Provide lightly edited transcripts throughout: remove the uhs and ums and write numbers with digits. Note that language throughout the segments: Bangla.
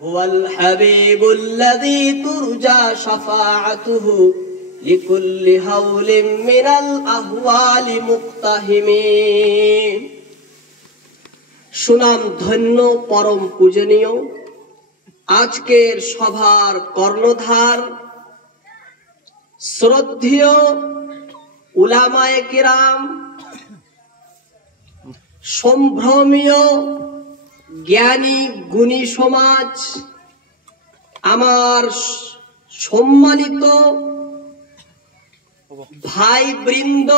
হুয়াল হাবিবুল্লাযী তুরজা শাফাআতুহু লিকুল্লি হাওলিন মিনাল আহওয়ালি মুক্তাহিমিন। সুনাম ধন্য পরম পূজনীয় আজকের সভার কর্ণধার শ্রদ্ধেয় উলামায়ে কিরাম, সম্ভ্রমীয় জ্ঞানী গুণী সমাজ, আমার সম্মানিত ভাই বৃন্দ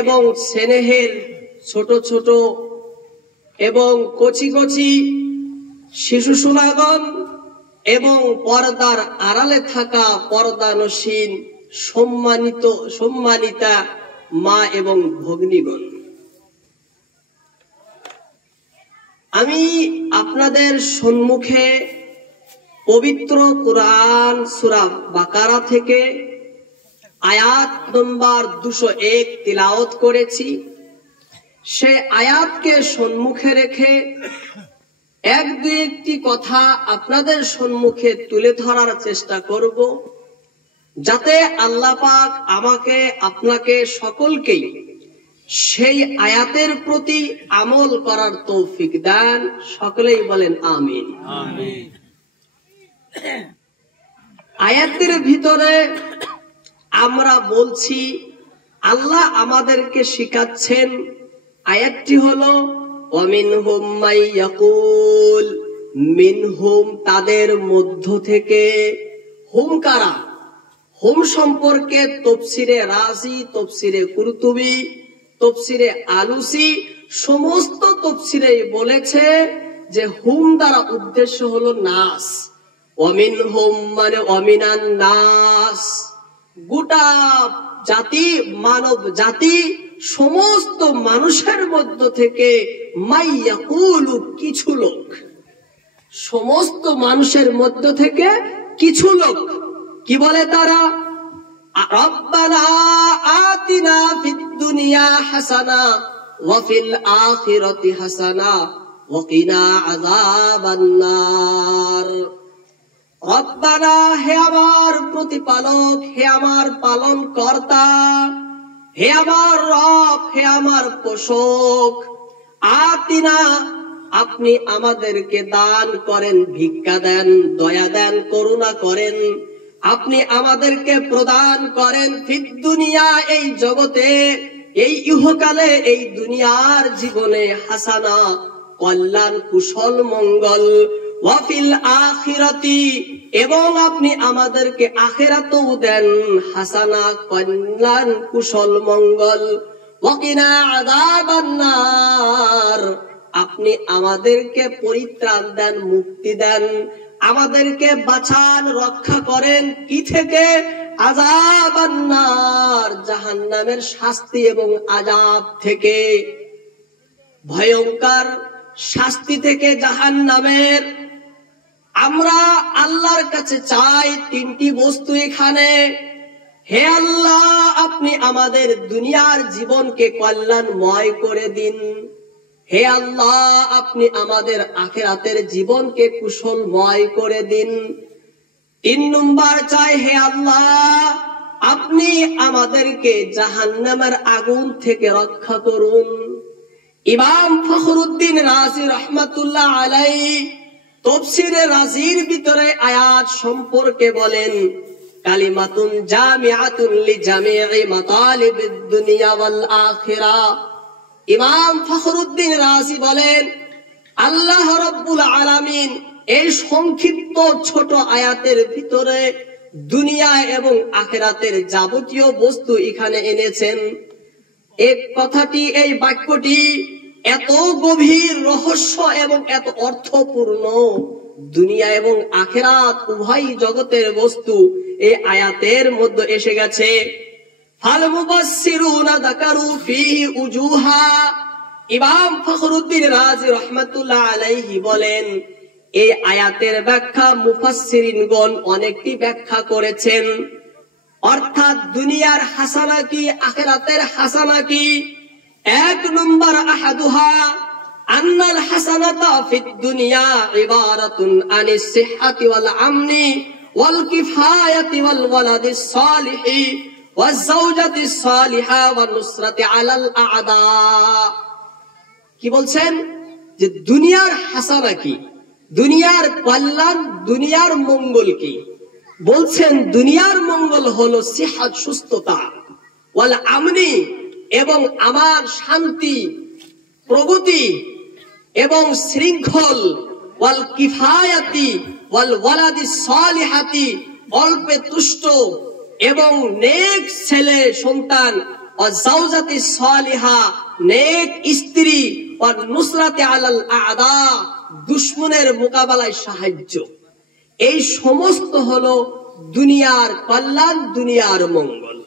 এবং স্নেহের ছোট ছোট এবং কচি কচি শিশু সুলাগণ এবং পর্দার আড়ালে থাকা পর্দানসীন সম্মানিতা মা এবং ভগ্নীগণ, আমি আপনাদের সম্মুখে পবিত্র কুরআন সূরা বাকারা থেকে আয়াত নম্বর 201 তিলাওয়াত করেছি। সে আয়াতকে সম্মুখে রেখে একটি কথা আপনাদের সম্মুখে তুলে ধরার চেষ্টা করব, যাতে আল্লাহ পাক আমাকে আপনাকে সকলকেই সেই আয়াতের প্রতি আমল করার তৌফিক দেন। সকলেই বলেন আমিন। আমিন। আয়াতের ভিতরে আমরা বলছি, আল্লাহ আমাদেরকে শিখাচ্ছেন, আয়াতটি হলো ওয়ামিনহুম মাইয়াকুল, মিনহুম তাদের মধ্য থেকে, হুম কারা? হুম সম্পর্কে তফসিরে রাজি, তফসিরে কুরতুবী, তফসিরে আলুসি সমস্ত তফসিরে বলেছে যে হুম দ্বারা উদ্দেশ্য হলো নাস। ওয়ামিনহুম মানে ওয়ামিনান নাস, গোটা জাতি, মানব জাতি, সমস্ত মানুষের মধ্য থেকে মাইয়াকুলু কিছু লোক, সমস্ত মানুষের মধ্য থেকে কিছু লোক কি বলে তারা? রব্বানা আতিনা ফিদ দুনিয়া হাসানা ওয়া ফিল আখিরাতি হাসানা ওয়া কিনা আযাবান নার। রব্বানা, হে আমার প্রতিপালক, হে আমার পালন কর্তা, হে আমার রব, হে আমার পোষক, আতিনা আপনি আমাদেরকে দান করেন, ভিক্ষা দেন, দয়া দেন, করুণা করেন, আপনি আমাদেরকে প্রদান করেন ফিদ দুনিয়া এই জগতে, এই ইহকালে, এই দুনিয়ার জীবনে হাসানা কল্যাণ, কুশল মঙ্গল, ওয়া ফিল আখিরাতি এবং আপনি আমাদেরকে আখিরাতেও দেন হাসানা কল্যাণ, কুশল মঙ্গল, ওয়া কিনা আযাবান নার আপনি আমাদেরকে পরিত্রাণ দেন, মুক্তি দেন, আমাদেরকে বাঁচান, রক্ষা করেন কি থেকে? আযাবান নার, জাহান্নামের শাস্তি এবং আযাব থেকে, ভয়ঙ্কর শাস্তি থেকে, জাহান্নামের। আমরা আল্লাহর কাছে চাই তিনটি বস্তু এখানে। হে আল্লাহ, আপনি আমাদের দুনিয়ার জীবনকে কল্যাণময় করে দিন। হে আল্লাহ, আপনি আমাদের আখিরাতের জীবনকে কুশলময় করে দিন। 3 নম্বর চাই, হে আল্লাহ, আপনি আমাদেরকে জাহান্নামের আগুন থেকে রক্ষা করুন। ইমাম ফখরুদ্দিন রাজি রহমাতুল্লাহ আলাইহি তফসিরে রাজির ভিতরে আয়াত সম্পর্কে বলেন, কালিমাতুন জামিআতুন লিজামি'i মাতালিবিদ দুনিয়া ওয়াল আখিরাহ। ইমাম ফখরুদ্দিন রাজি বলেন, আল্লাহ রাব্বুল আলামিন এই সংক্ষিপ্ত ছোট আয়াতের ভিতরে দুনিয়া এবং আখিরাতের যাবতীয় বস্তু এখানে এনেছেন। এই কথাটি, এই বাক্যটি এত গভীর রহস্য এবং এত অর্থপূর্ণ, দুনিয়া এবং আখিরাত উভয় জগতের বস্তু এই আয়াতের মধ্যে এসে গেছে। ফাল মুবাসসিরুনা যাকারু ফিহি উজুহা। ইমাম ফখরুদ্দিন রাজি রাহমাতুল্লাহ আলাইহি বলেন, এই আয়াতের ব্যাখ্যা মুফাসসিরিনগণ অনেকটি ব্যাখ্যা করেছেন। অর্থাৎ দুনিয়ার হাসানা কি, আখিরাতের হাসানা কি? 1 নম্বর আহাদুহা আন্নাল হাসানাতা ফিদ দুনিয়া ইবারাতুন আনিস সিহহাতি ওয়াল আমনি ওয়াল কিফায়াতি ওয়াল ওয়ালাদিস সালিহি ওয়াজ যাওজাতিস সালিহা ওয়ান নুসরাতি আলাল আ'দা। কি বলছেন যে দুনিয়ার হাসানা কি, দুনিয়ার কল্যাণ, দুনিয়ার মঙ্গল কি? বলছেন দুনিয়ার মঙ্গল হলো সিহহাত, সুস্থতা, ওয়াল আমনি এবং আমার শান্তি, প্রগতি এবং শৃঙ্খল, ওয়াল কিফায়াতি ওয়াল ওয়ালাদিস সালিহাতি অল্পে তুষ্ট এবং নেক ছেলে সন্তান, ওয়া যাওজাতিস সালিহা নেক স্ত্রী, ওয়া নুসরাতি আলাল আ'দা দুশমনের মোকাবেলায় সাহায্য। এই সমস্ত হলো দুনিয়ার কল্যাণ, দুনিয়ার মঙ্গল।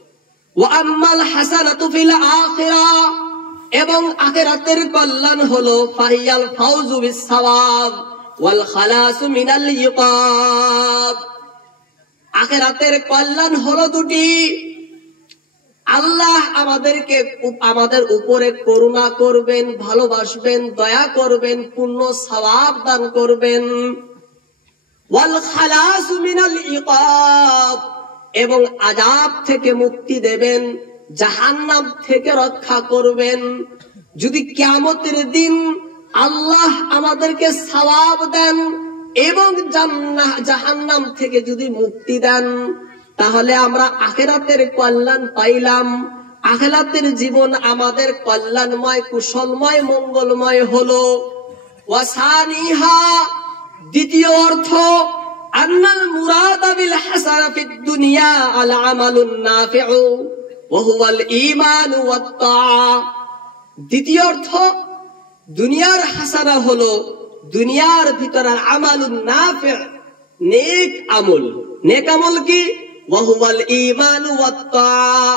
ওয়া আম্মাল হাসানাতু ফিল আখিরাহ এবং আখিরাতের কল্যাণ হলো ফাহিয়াল ফাউজু বিস সাওয়াব ওয়াল খালাসু মিনাল ইকাব। আখিরাতের কল্যাণ হলো দুটি, আল্লাহ আমাদের উপরে করুণা করবেন, ভালোবাসবেন, দয়া করবেন, পূর্ণ সওয়াব দান করবেন। ওয়াল খালাসু মিনাল ইকাব এবং আযাব থেকে মুক্তি দেবেন, জাহান্নাম থেকে রক্ষা করবেন। যদি কিয়ামতের দিন আল্লাহ আমাদেরকে সওয়াব দেন এবং জাহান্নাম থেকে যদি মুক্তি দেন, তাহলে আমরা আখিরাতের কল্যাণ পাইলাম। আখিরাতের জীবন আমাদের কল্যাণময়, কুশলময়, মঙ্গলময় হলো। ওয়াসানিহা দ্বিতীয় অর্থ আন্নাল মুরাদা বিল হাসানা ফিদ দুনিয়া আল আমালুন নাফিউ ওয়া হুয়াল ঈমান ওয়াত তাআ। দ্বিতীয় অর্থ দুনিয়ার হাসানা হলো দুনিয়ার ভিতরে আমালুন নাফি, নেক আমল। নেক আমল কি? ওয়া হুয়াল ঈমান ওয়াত তাআ।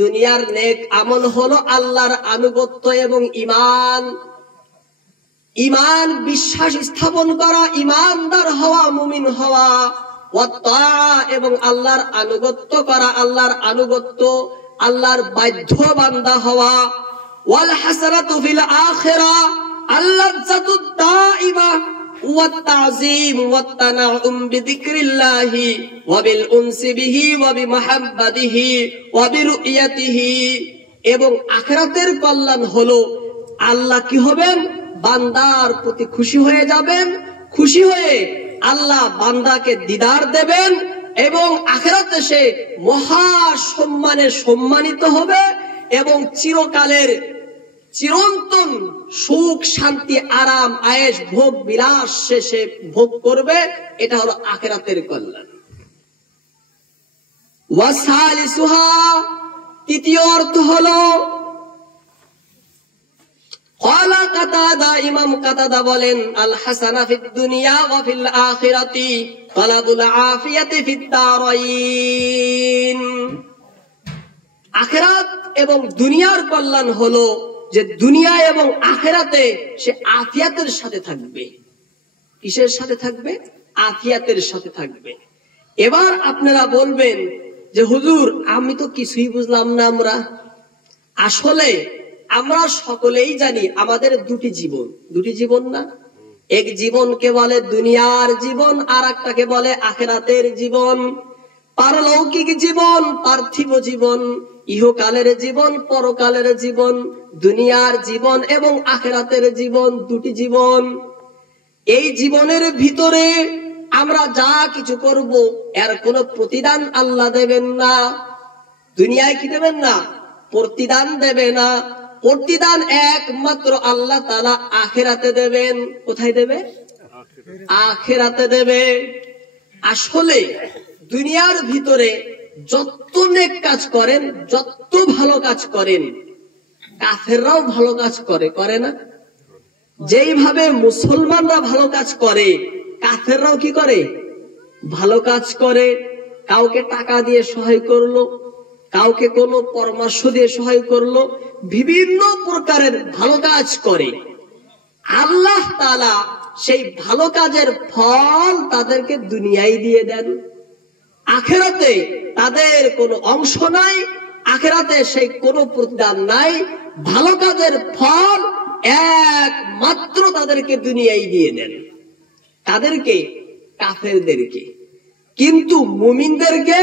দুনিয়ার নেক আমল হলো আল্লাহর আনুগত্য এবং ঈমান। ঈমান বিশ্বাস স্থাপন করা, ঈমানদার হওয়া, মুমিন হওয়া। ওয়াত তাআ এবং আল্লাহর আনুগত্য করা, আল্লাহর আনুগত্য, আল্লাহর বাধ্য বান্দা হওয়া। ওয়াল হাসানাতু ফিল আখিরাহ আল্লাযাতুদ দাইমা ওয়াত তাযীম ওয়াত তানাউম বিযিকরিল্লাহি ওয়া বিল উনসি বিহি ওয়া বিমাহাব্বাতিহি ওয়া বিরুয়াতিহি। এবং আখিরাতের কল্যাণ হলো আল্লাহ কি হবেন? বান্দার প্রতি খুশি হয়ে যাবেন, খুশি হয়ে আল্লাহ বান্দাকে দিদার দেবেন এবং আখিরাতে সে মহা সম্মানে সম্মানিত হবে এবং চিরকালের চিরন্তন সুখ, শান্তি, আরাম, আয়েশ, ভোগ বিলাস সে ভোগ করবে। এটা হলো আখিরাতের কল্যাণ। ওয়াসালিসুহা তৃতীয় অর্থ হলো ক্বালা কাতাদা, ইমাম কাতাদা বলেন আল হাসানা ফিদ দুনিয়া ওয়া ফিল আখিরাতি তালাবুল আফিয়াতি ফিদ দারাইন। আখিরাত এবং দুনিয়ার কল্যাণ হলো যে দুনিয়া এবং আখিরাতে সে আফিয়াতের সাথে থাকবে। কিসের সাথে থাকবে? আফিয়াতের সাথে থাকবে। এবার আপনারা বলবেন যে হুজুর আমি তো কিছুই বুঝলাম না। আসলে আমরা সকলেই জানি আমাদের দুটি জীবন। দুটি জীবন না? এক জীবনকে বলে দুনিয়ার জীবন, আর একটাকে বলে আখিরাতের জীবন। পারলৌকিক জীবন, পার্থিব জীবন, ইহকালের জীবন, পরকালের জীবন। দুনিয়ার জীবন এবং আখিরাতের জীবন, দুটি জীবন। এই জীবনের ভিতরে আমরা যা কিছু করব এর কোনো প্রতিদান আল্লাহ দেবেন না। দুনিয়ায় কি দেবেন না? প্রতিদান দেবে না। প্রতিদান একমাত্র আল্লাহ তাআলা আখিরাতে দেবেন। কোথায় দেবে? আখিরাতে দেবে। আসলে দুনিয়ার ভিতরে যত নেক কাজ করেন, যত ভালো কাজ করেন, কাফেররাও ভালো কাজ করে না? যেইভাবে মুসলমানরা ভালো কাজ করে, কাফেররাও কি করে? ভালো কাজ করে। কাউকে টাকা দিয়ে সহায় করলো, কাউকে কোনো পরামর্শ দিয়ে সহায় করলো, বিভিন্ন প্রকারের ভালো কাজ করে। আল্লাহ তাআলা সেই ভালো কাজের ফল তাদেরকে দুনিয়ায় দিয়ে দেন। আখিরাতে তাদের কোনো অংশ নাই, আখিরাতে সেই কোনো প্রতিদান নাই। ভালো কাজের ফল একমাত্র তাদেরকে দুনিয়ায় দিয়ে দেন, তাদেরকে কাফেরদেরকে। কিন্তু মুমিনদেরকে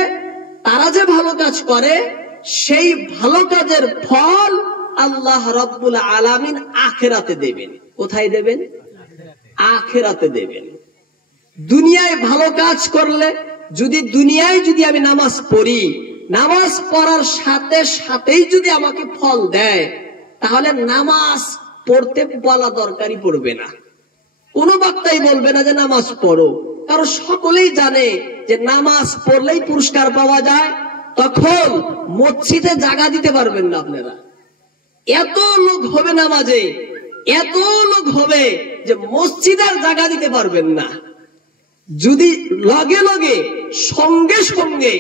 তারা যে ভালো কাজ করে সেই ভালো কাজের ফল আল্লাহ রাব্বুল আলামিন আখিরাতে দেবেন। কোথায় দেবেন? আখিরাতে দেবেন। দুনিয়ায় ভালো কাজ করলে, দুনিয়ায় যদি আমি নামাজ পড়ি, নামাজ পড়ার সাথে সাথেই যদি আমাকে ফল দেয়, তাহলে নামাজ পড়তে বলা দরকারই পড়বে না। কোন বক্তাই বলবে না যে নামাজ পড়ো, কারণ সকলেই জানে যে নামাজ পড়লেই পুরস্কার পাওয়া যায়। তখন মসজিদে জায়গা দিতে পারবেন না আপনারা। এত লোক হবে নামাজে, এত লোক হবে যে মসজিদের জায়গা দিতে পারবেন না। যদি লগে লগে সঙ্গে সঙ্গে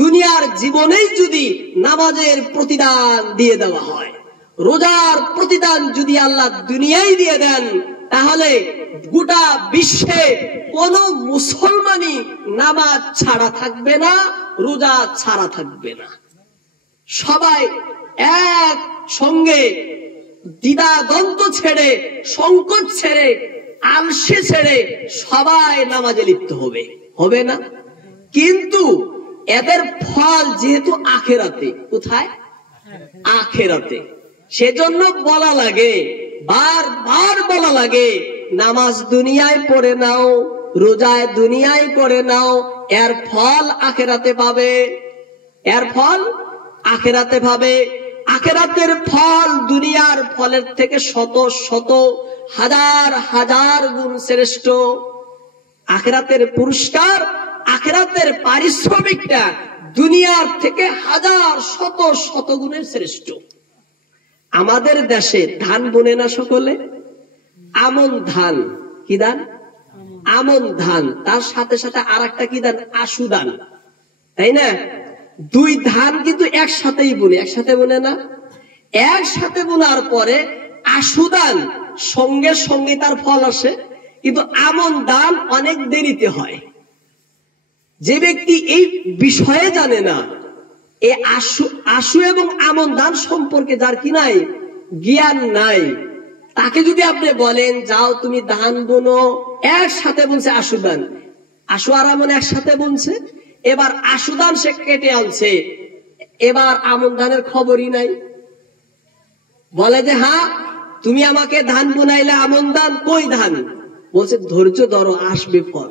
দুনিয়ার জীবনেই যদি নামাজের প্রতিদান দিয়ে দেওয়া হয়, রোজার প্রতিদান যদি আল্লাহ দুনিয়ায় দিয়ে দেন, তাহলে গোটা বিশ্বে কোন মুসলমানই নামাজ ছাড়া থাকবে না, রোজা ছাড়া থাকবে না। সবাই এক সঙ্গে দ্বিধাদ্বন্দ্ব ছেড়ে, সংকোচ ছেড়ে, আলসে ছেড়ে সবাই নামাজে লিপ্ত হবে, হবে না? কিন্তু এদের ফল যেহেতু আখিরাতে। কোথায়? আখিরাতে। সেজন্য বলা লাগে, বারবার বলা লাগে, নামাজ দুনিয়ায় পড়ে নাও, রোজায় দুনিয়ায় করে নাও, এর ফল আখিরাতে পাবে, এর ফল আখিরাতে পাবে। আখিরাতের ফল দুনিয়ার ফলের থেকে শত শত হাজার হাজার গুণ শ্রেষ্ঠ। আখিরাতের পুরস্কার, আখিরাতের পারিশ্রমিকটা দুনিয়ার থেকে হাজার শত শত গুণের শ্রেষ্ঠ। আমাদের দেশে ধান বোনে না সকলে? আমন ধান। কি ধান? আমন ধান। তার সাথে সাথে আর একটা কি ধান? আশু ধান, তাই না? দুই ধান কিন্তু একসাথেই বোনে, একসাথে বোনে না? একসাথে বোনার পরে আশু ধান সঙ্গে সঙ্গে তার ফল আসে, কিন্তু আমন ধান অনেক দেরিতে হয়। যে ব্যক্তি এই বিষয়ে জানে না, এই আশু এবং আমন ধান সম্পর্কে যার কি নাই, জ্ঞান নাই, তাকে যদি আপনি বলেন যাও তুমি ধান বোনো, একসাথে বুনছে আশু ধান, আশু আর আমন একসাথে বুনছে, এবার আশু ধান সে কেটে আনছে, এবার আমন ধানের খবরই নাই। বলে যে হ্যাঁ তুমি আমাকে ধান বুনাইলে, আমন ধান কই ধান? বলছে ধৈর্য ধরো, আসবে ফল,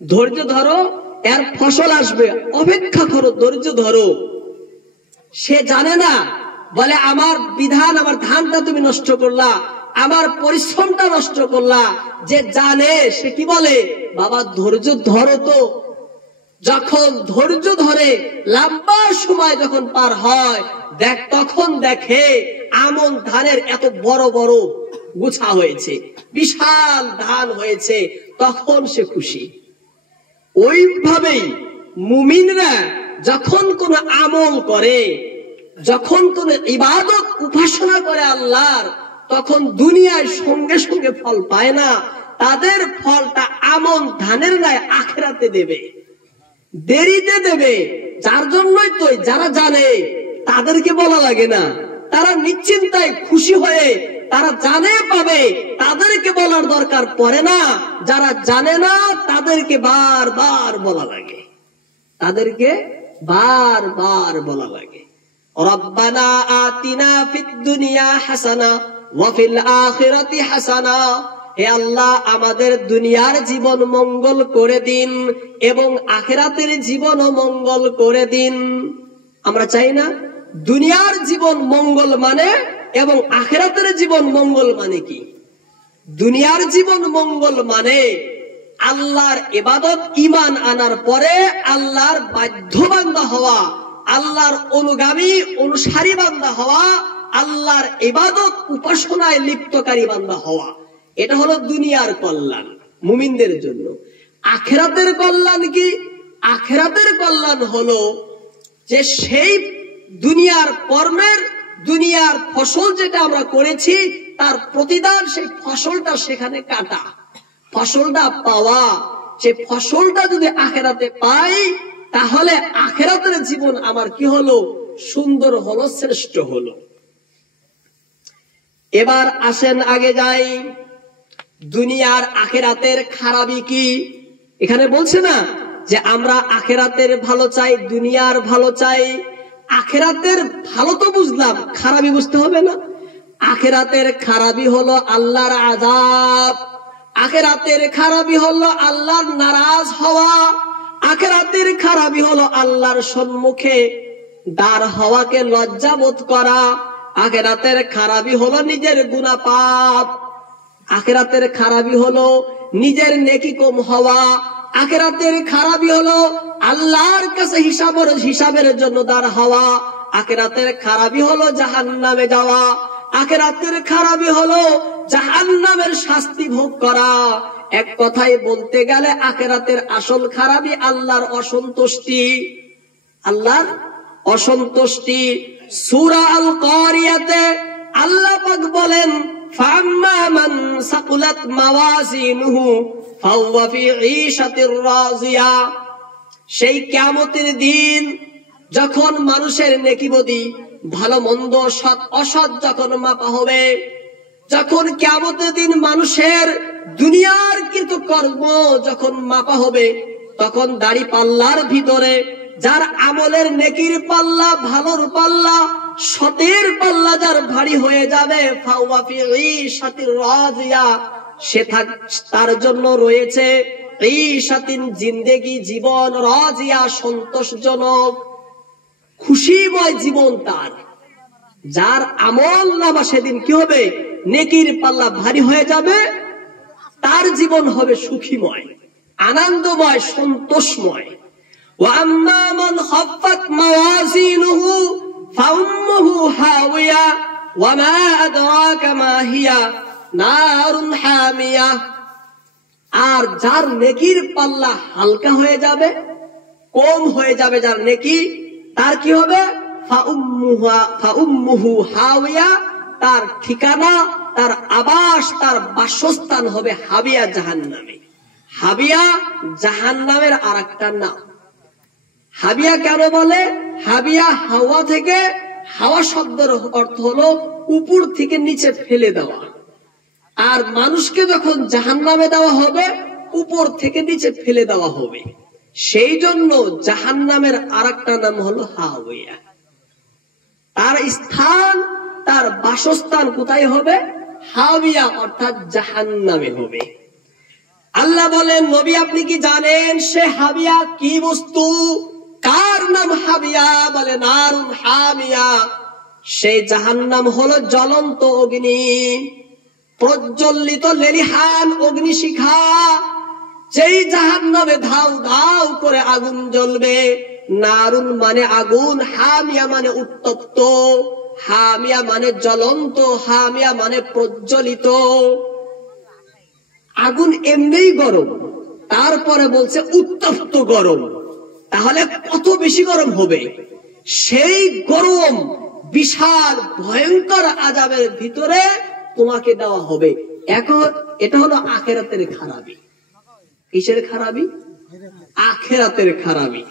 ধৈর্য ধরো, এর ফসল আসবে, অপেক্ষা করো, ধৈর্য ধরো। সে জানে না, বলে আমার বিধান, আমার ধানটা তুমি নষ্ট করলা, আমার পরিশ্রমটা নষ্ট করলা। যে জানে সে কি বলে, বাবা ধৈর্য ধরো তো। যখন ধৈর্য ধরে লম্বা সময় যখন পার হয়, তখন দেখে আমন ধানের এত বড় বড় গুছা হয়েছে, বিশাল ধান হয়েছে, তখন সে খুশি। ওইভাবেই মুমিনরা যখন কোন আমল করে, যখন কোন ইবাদত উপাসনা করে আল্লাহর, তখন দুনিয়ায় সঙ্গে সঙ্গে ফল পায় না, তাদের ফলটা আমন ধানের গায়ে আখিরাতে দেবে, দেরিতে দেবে। যার জন্যই তো যারা জানে তাদেরকে বলা লাগে না, তারা নিশ্চিন্তায় খুশি হয়ে তারা জানে পাবে, তাদেরকে বলার দরকার পড়ে না। যারা জানে না তাদেরকে বারবার বলা লাগে, তাদেরকে বারবার বলা লাগে। রব্বানা আতিনা ফিদ দুনিয়া হাসানা ওয়া ফিল আখিরাতি হাসানা। হে আল্লাহ, আমাদের দুনিয়ার জীবন মঙ্গল করে দিন এবং আখিরাতের জীবনও মঙ্গল করে দিন। আমরা চাই না? দুনিয়ার জীবন মঙ্গল মানে এবং আখিরাতের জীবন মঙ্গল মানে কি? দুনিয়ার জীবন মঙ্গল মানে আল্লাহর ইবাদত ঈমান আনার পরে আল্লাহর বাধ্য বান্দা হওয়া, আল্লাহর অনুগামী অনুসারী বান্দা হওয়া, আল্লাহর ইবাদত উপাসনায় লিপ্তকারী বান্দা হওয়া। এটা হলো দুনিয়ার কল্যাণ মুমিনদের জন্য। আখিরাতের কল্যাণ কি? আখিরাতের কল্যাণ হলো যে সেই দুনিয়ার কর্মের, দুনিয়ার ফসল যেটা আমরা করেছি তার প্রতিদান, সেই ফসলটা সেখানে কাটা, ফসলটা পাওয়া। সেই ফসলটা যদি আখিরাতে পাই, তাহলে আখিরাতের জীবন আমার কি হলো? সুন্দর হলো, শ্রেষ্ঠ হলো। এবার আসেন আগে যাই, দুনিয়ার আখেরাতের খারাপি কি? এখানে বলছে না যে আমরা আখেরাতের ভালো চাই, দুনিয়ার ভালো চাই। আখেরাতের ভালো তো বুঝলাম, খারাপি বুঝতে হবে না? আখেরাতের খারাপি হলো আল্লাহর আযাব, আখেরাতের খারাপি হলো আল্লাহর নারাজ হওয়া, আখেরাতের খারাপি হলো আল্লাহর সম্মুখে দাঁড় হওয়াকে লজ্জাবোধ করা, আখেরাতের খারাপি হলো নিজের গুনাহ পাপ, আখেরাতের খারাপি হলো নিজের নেকি কম হওয়া, আখেরাতের খারাপি হলো আল্লাহর কাছে হিসাবের জন্য দাঁড় হওয়া, আখেরাতের খারাপি হলো জাহান্নামে যাওয়া, আখেরাতের খারাপি হলো জাহান্নামের শাস্তি ভোগ করা। এক কথায় বলতে গেলে আখেরাতের আসল খারাপি আল্লাহর অসন্তুষ্টি, আল্লাহর অসন্তুষ্টি। সূরা আল কারিয়াতে আল্লাহ পাক বলেন, ফাম্মা মান সাকুলাত মাওয়াজিনুহু ফাহুয়া ফি ঈশাতির রাজিয়া। সেই কিয়ামতের দিন যখন মানুষের নেকিবদি, ভালো মন্দ, সৎ অসৎ যখন মাপা হবে, যখন কিয়ামতের দিন মানুষের দুনিয়ার কৃতকর্ম যখন মাপা হবে, তখন দাড়ি পাল্লার ভিতরে যার আমলের নেকির পাল্লা, ভালোর পাল্লা, সতের পাল্লা যার ভারী হয়ে যাবে, ফাহুয়া ফি ঈশাতির রাজিয়া, তার জন্য রয়েছে ঈশাতিন জিন্দেগি, জীবন, রাজিয়া সন্তোষজনক, খুশিময় জীবন তার। যার আমল নামা সেদিন কি হবে? নেকির পাল্লা ভারী হয়ে যাবে, তার জীবন হবে সুখীময়, আনন্দময়, সন্তোষময়। ওয়া আম্মা মান খাফফাত মাওয়াজিনুহু ফাউম্মুহু হাওিয়া ওয়া মা আদরাকা মা হিয়া নারুন হামিয়া। আর যার নেকির পাল্লা হালকা হয়ে যাবে, কম হয়ে যাবে যার নেকি, তার কি হবে? ফাউম্মুহু হাওিয়া, তার ঠিকানা, তার আবাস, তার বাসস্থান হবে হাবিয়া, জাহান্নামে। হাবিয়া জাহান্নামের আরেকটা নাম। হাবিয়া কেন বলে? হাবিয়া হাওয়া থেকে, হাওয়া শব্দের অর্থ হলো উপর থেকে নিচে ফেলে দেওয়া। আর মানুষকে যখন জাহান্নামে দেওয়া হবে, উপর থেকে নিচে ফেলে দেওয়া হবে। সেই জন্য জাহান্নামের আরেকটা নাম হলো হাওয়া। তার স্থান, তার বাসস্থান কোথায় হবে? হাবিয়া, অর্থাৎ জাহান্নামে হবে। আল্লাহ বলেন, নবী আপনি কি জানেন সে হাবিয়া কি বস্তু? কার নাম হাবিয়া? বলে নারুন হামিয়া। সেই জাহান্নাম হলো জ্বলন্ত অগ্নি, প্রজ্বলিত লেলিহান অগ্নিশিখা। যেই জাহান্নামে ধাউ ধাউ করে আগুন জ্বলবে। নারুন মানে আগুন, হামিয়া মানে উত্তপ্ত, হামিয়া মানে জ্বলন্ত, হামিয়া মানে প্রজ্বলিত। আগুন এমনিই গরম, তারপরে বলছে উত্তপ্ত গরম, তাহলে কত বেশি গরম হবে? সেই গরম বিশাল ভয়ঙ্কর আযাবের ভিতরে তোমাকে দেওয়া হবে। এখন এটা হলো আখিরাতের খারাপি। কিসের খারাপি? আখিরাতের খারাপি।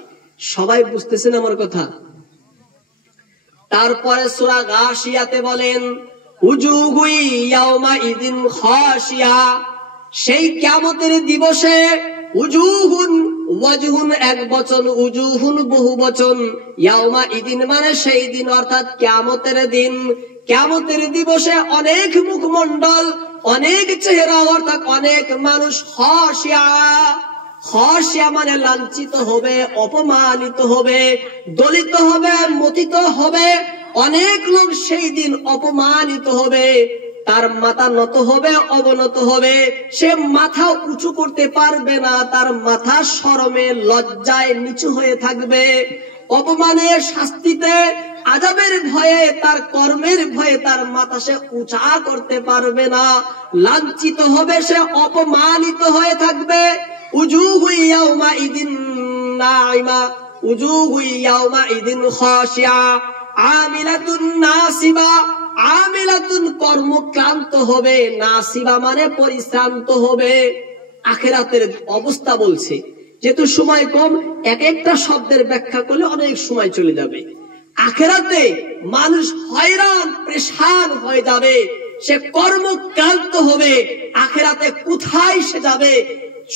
সবাই বুঝতেছেন আমার কথা? তারপরে সূরা গাশিয়াতে বলেন, উজুহু ইয়াউমা ইযিন খাশিয়া। সেই কিয়ামতের দিবসে উজুহুন, ওয়াজহুন এক বচন, উজুহুন বহু বচন, ইয়াউমা ইদিন মানে সেই দিন, অর্থাৎ কিয়ামতের দিন। কিয়ামতের দিবসে অনেক মুখমণ্ডল, অনেক চেহারা, অর্থাৎ অনেক মানুষ খাশিয়া। খাশিয়া মানে লাঞ্ছিত হবে, অপমানিত হবে, দলিত হবে, মতিত হবে। অনেক লোক সেই দিন অপমানিত হবে, তার মাথা নত হবে, অবনত হবে, সে মাথা উঁচু করতে পারবে না, তার মাথা শরমে লজ্জায় নিচু হয়ে থাকবে। অপমানে, শাস্তিতে, আযাবের ভয়ে, তার কর্মের ভয়ে তার মাথা সে উঁচা করতে পারবে না, লাঞ্ছিত হবে, সে অপমানিত হয়ে থাকবে। উজুহু ইয়াউমা ইদিন নাইমা, উজুহু ইয়াউমা ইদিন খাশিয়া, আমিলাতুন নাসিবা। আমিলাতুন কর্মক্লান্ত হবে, নাসিবা মানে পরিশ্রান্ত হবে। আখিরাতের অবস্থা বলছে, যেহেতু সময় কম, এক একটা শব্দের ব্যাখ্যা করলে অনেক সময় চলে যাবে। আখিরাতে মানুষ হয়রান পেরেশান হয়ে যাবে, সে কর্মক্লান্ত হবে, আখেরাতে কোথায় সে যাবে?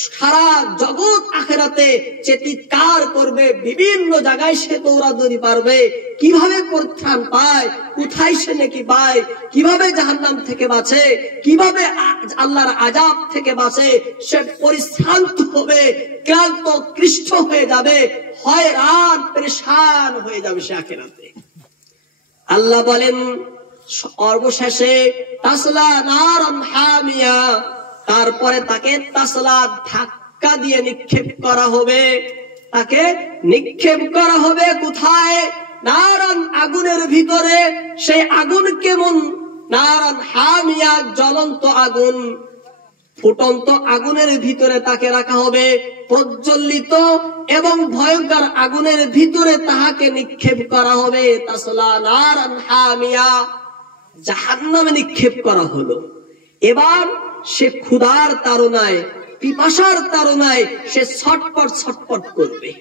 সারা জগৎ আখেরাতে চিৎকার করবে, বিভিন্ন জায়গায় সে দৌড়াদৌড়ি পারবে, কিভাবে পরিত্রাণ পায়, কোথায় সে নেকি পায়, কিভাবে জাহান্নাম থেকে বাঁচে, কিভাবে আল্লাহর আযাব থেকে বাঁচে। সে পরিশ্রান্ত হবে, ক্লান্ত ক্লিষ্ট হয়ে যাবে, হয়রান পেরেশান হয়ে যাবে সে আখেরাতে। আল্লাহ বলেন সর্বশেষে তাসলা নারান হামিয়া, তারপরে তাকে তাসলা ধাক্কা দিয়ে নিক্ষেপ করা হবে। তাকে নিক্ষেপ করা হবে কোথায়? নারান আগুনের ভিতরে। সেই আগুন কেমন? নারান হামিয়া, জ্বলন্ত আগুন, ফুটন্ত আগুনের ভিতরে তাকে রাখা হবে, প্রজ্বলিত এবং ভয়ঙ্কর আগুনের ভিতরে তাহাকে নিক্ষেপ করা হবে। তাসলা নারান হামিয়া, জাহান্নামে নিক্ষেপ করা হলো। এবার সে ক্ষুধার তাড়নায়, পিপাসার তাড়নায় সে ছটপট ছটপট করবে,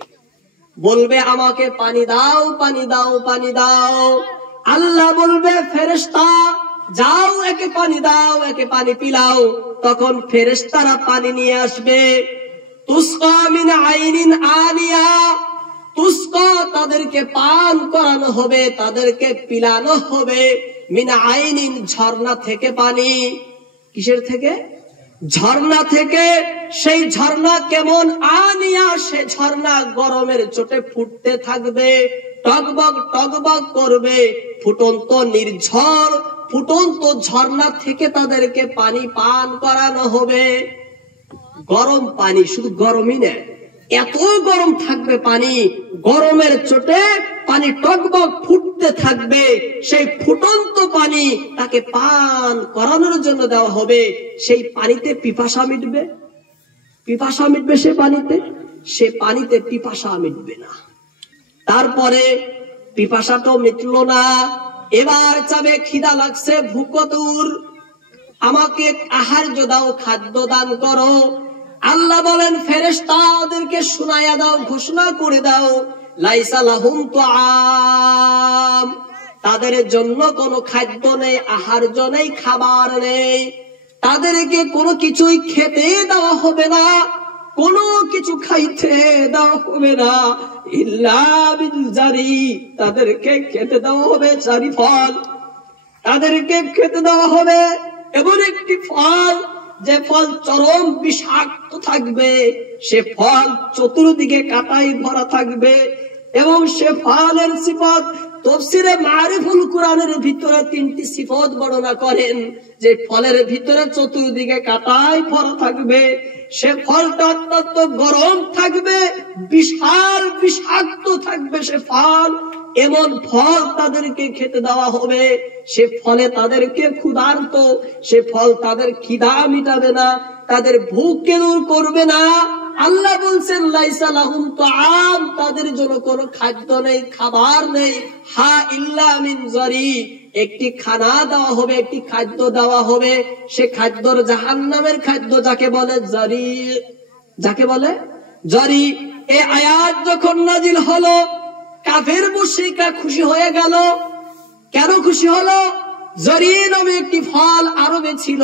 বলবে আমাকে পানি দাও, পানি দাও, পানি দাও। আল্লাহ বলবে ফেরেশতা যাও, একে পানি দাও, একে পানি পিলাও। তখন ফেরেশতারা পানি নিয়ে আসবে। তুসকা মিন আইনিন আনিয়া, তুসকা তাদেরকে পান করানো হবে, তাদেরকে পিলানো হবে। মিন আইনিন, ঝর্ণা থেকে পানি। কিসের থেকে? ঝর্ণা থেকে। সেই ঝর্ণা কেমন? আনিয়া, সে ঝর্ণা গরমের চোটে ফুটতে থাকবে, টগবগ টগবগ করবে, ফুটন্ত নির্ঝর ফুটন্ত ঝর্ণা থেকে তাদেরকে পানি পান করানো হবে। গরম পানি, শুধু গরমই না, এত গরম থাকবে পানি, গরমের চোটে পানি টগবগ ফুটতে থাকবে। সেই ফুটন্ত পানি তাকে পান করানোর জন্য দেওয়া হবে। সেই পানিতে পিপাসা মিটবে, পিপাসা মিটবে সে পানিতে, সে পানিতে পিপাসা মিটবে না। তারপরে পিপাসা তো মিটলো না, এবার চাবে খিদা লাগছে, ভুক দূর, আমাকে আহার্য দাও, খাদ্য দান করো। আল্লাহ বলেন ফেরেশতাদেরকে শুনাইয়া দাও, ঘোষণা করে দাও, লাইসা লাহুম তুআম, তাদের জন্য কোনো খাদ্য নেই, আহার্য নেই, খাবার নেই, তাদেরকে কোনো কিছুই খেতে দেওয়া হবে না, কোনো কিছু খাইতে দেওয়া হবে না। ইল্লা বিল জারি, তাদেরকে খেতে দেওয়া হবে জারি ফল, তাদেরকে খেতে দেওয়া হবে এমন একটি ফল, যে ফল চরম বিষাক্ত থাকবে, সে ফল চতুর্দিকে কাঁটায় ভরা থাকবে। এবং সে ফলের সিফত তাফসীরে মারিফুল কুরআনের ভিতরে 3টি সিফত বর্ণনা করেন, যে ফলের ভিতরে চতুর্দিকে কাঁটায় ভরা থাকবে, সে ফলটা অত্যন্ত গরম থাকবে, বিশাল বিষাক্ত থাকবে সে ফল। এমন ফল তাদেরকে খেতে দেওয়া হবে, সে ফলে তাদেরকে ক্ষুধার্ত, সে ফল তাদের খিদা মিটাবে না, তাদের ভুককে দূর করবে না। আল্লাহ বলছেন লাইসা লাহুম তুআম, তাদের জন্য কোনো খাদ্য নেই, খাবার নেই। হা ইল্লা মিন জারি, একটি খানা দেওয়া হবে, একটি খাদ্য দেওয়া হবে, সে খাদ্যর জাহান্নামের খাদ্য, যাকে বলে জারি, যাকে বলে জারি। এই আয়াত যখন নাজিল হলো, কাফের মুশরিকরা খুশি হয়ে গেল। কেন খুশি হলো? জারি নামে একটি ফল আরবে ছিল,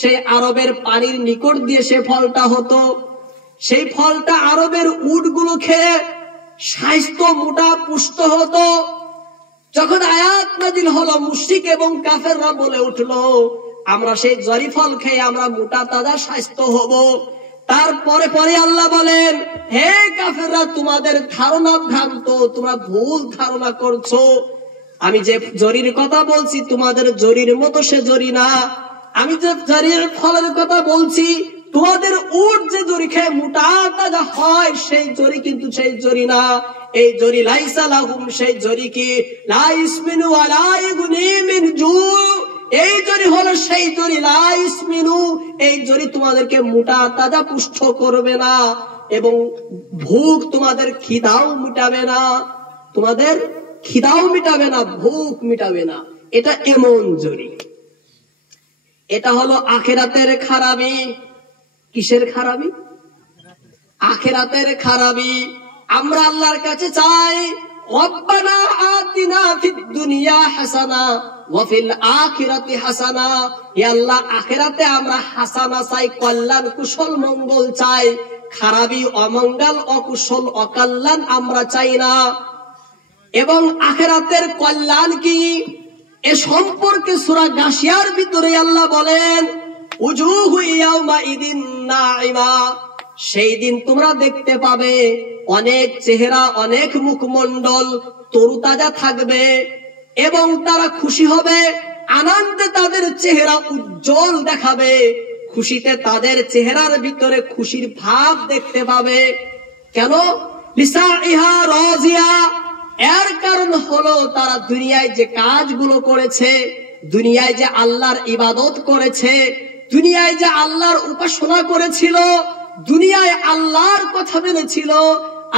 সেই আরবের পানির নিকট দিয়ে সে ফলটা হতো। সেই ফলটা আরবের উটগুলো খেয়ে স্বাস্থ্য মোটা পুষ্ট হতো। যখন আয়াত নাজিল হলো, মুশরিক এবং কাফেররা বলে উঠলো, আমরা সেই জারি ফল খেয়ে আমরা মোটা তাজা স্বাস্থ্য হব। তারপরে পরে আল্লাহ বলেন, হে কাফেররা, তোমাদের ধারণা ভ্রান্ত, তোমরা ভুল ধারণা করছো। আমি যে জরির কথা বলছি, তোমাদের জরির মতো সে জরি না। আমি যে জরির ফলের কথা বলছি, তোমাদের উট যে জরি খেয়ে মোটা তাজা হয়, সেই জরি কিন্তু সেই জরি না। এই জরি লাইসা লাহুম, সেই জরি কি লা ইসমিনু ওয়া লা ইগনি মিন জু, এই জরি হলো সেই জরি লা ইসমিনু, এই জরি তোমাদেরকে মোটা তাজা পুষ্ট করবে না, এবং ভুক তোমাদের খিদাও মিটাবে না, তোমাদের খিদাও মিটাবে না, ভুক মিটাবে না। এটা এমন জরি। এটা হলো আখিরাতের খারাপি। কিসের খারাপি? আখিরাতের খারাপি। আমরা আল্লাহর কাছে চাই, রব্বানা আতিনা ফিদ দুনিয়া হাসানা ওয়া ফিল আখিরাতি হাসানা, হে আল্লাহ আখিরাতে আমরা হাসানা চাই, কল্যাণ কুশল মঙ্গল চাই, খারাপি অমঙ্গল অকুশল অকল্যাণ আমরা চাই না। এবং আখিরাতের কল্যাণ কি এ সম্পর্কে সূরা গাশিয়ার ভিতরে আল্লাহ বলেন, উজুহু ইয়াউমাইদিন নাঈমা, সেই দিন তোমরা দেখতে পাবে অনেক চেহারা, অনেক মুখমণ্ডল তরুতাজা থাকবে এবং তারা খুশি হবে, আনন্দে তাদের চেহারা উজ্জ্বল দেখাবে, খুশিতে তাদের চেহারার ভিতরে খুশির ভাব দেখতে পাবে। কেন? লিসাইহা রাজিয়া, এর কারণ হলো তারা দুনিয়ায় যে কাজগুলো করেছে, দুনিয়ায় যে আল্লাহর ইবাদত করেছে, দুনিয়ায় যে আল্লাহর উপাসনা করেছিল, দুনিয়ায় আল্লাহর কথা মেনেছিল,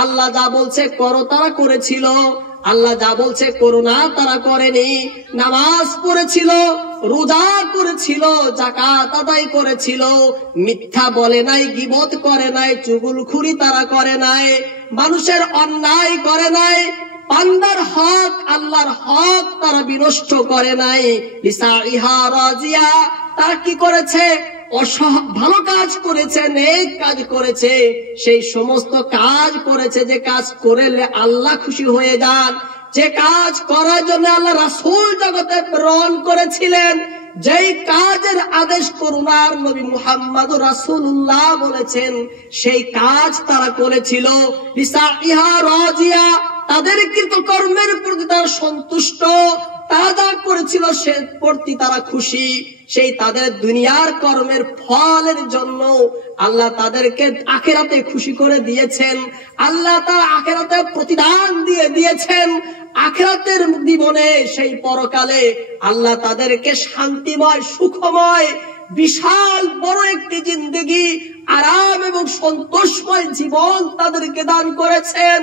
আল্লাহ যা বলছে করো তারা করেছিল, আল্লাহ যা বলছে করো না তারা করেনি, নামাজ পড়েছিল, রোজা করেছিল, যাকাত আদায় করেছিল, মিথ্যা বলে নাই, গীবত করে নাই, চুগলখুরি তারা করে নাই, মানুষের অন্যায় করে নাই, বান্দার হক আল্লাহর হক তারা বিনষ্ট করে নাই। লিসাইহা রাজিয়া, তারা কি করেছে? ভালো কাজ করেছে, নেক কাজ করেছে, সেই সমস্ত কাজ করেছে যে কাজ করলে আল্লাহ খুশি হয়ে যান, যে কাজ করার জন্য আল্লাহ রাসূল জগতে প্রেরণ করেছিলেন, যেই কাজের আদেশ করুণার নবী মুহাম্মদুর রাসূলুল্লাহ বলেছেন, সেই কাজ তারা করেছিল। লিসাইহা রাজিয়া, তাদের কৃতকর্মের প্রতি তারা সন্তুষ্ট, তারা যা করেছিল সে প্রতি তারা খুশি, সেই তাদের দুনিয়ার কর্মের ফলের জন্য আল্লাহ তাদেরকে আখিরাতে খুশি করে দিয়েছেন, আল্লাহ তারা আখিরাতে প্রতিদান দিয়ে দিয়েছেন। আখিরাতের জীবনে সেই পরকালে আল্লাহ তাদেরকে শান্তিময় সুখময় বিশাল বড় একটি জিন্দেগি, আরাম এবং সন্তোষময় জীবন তাদেরকে দান করেছেন।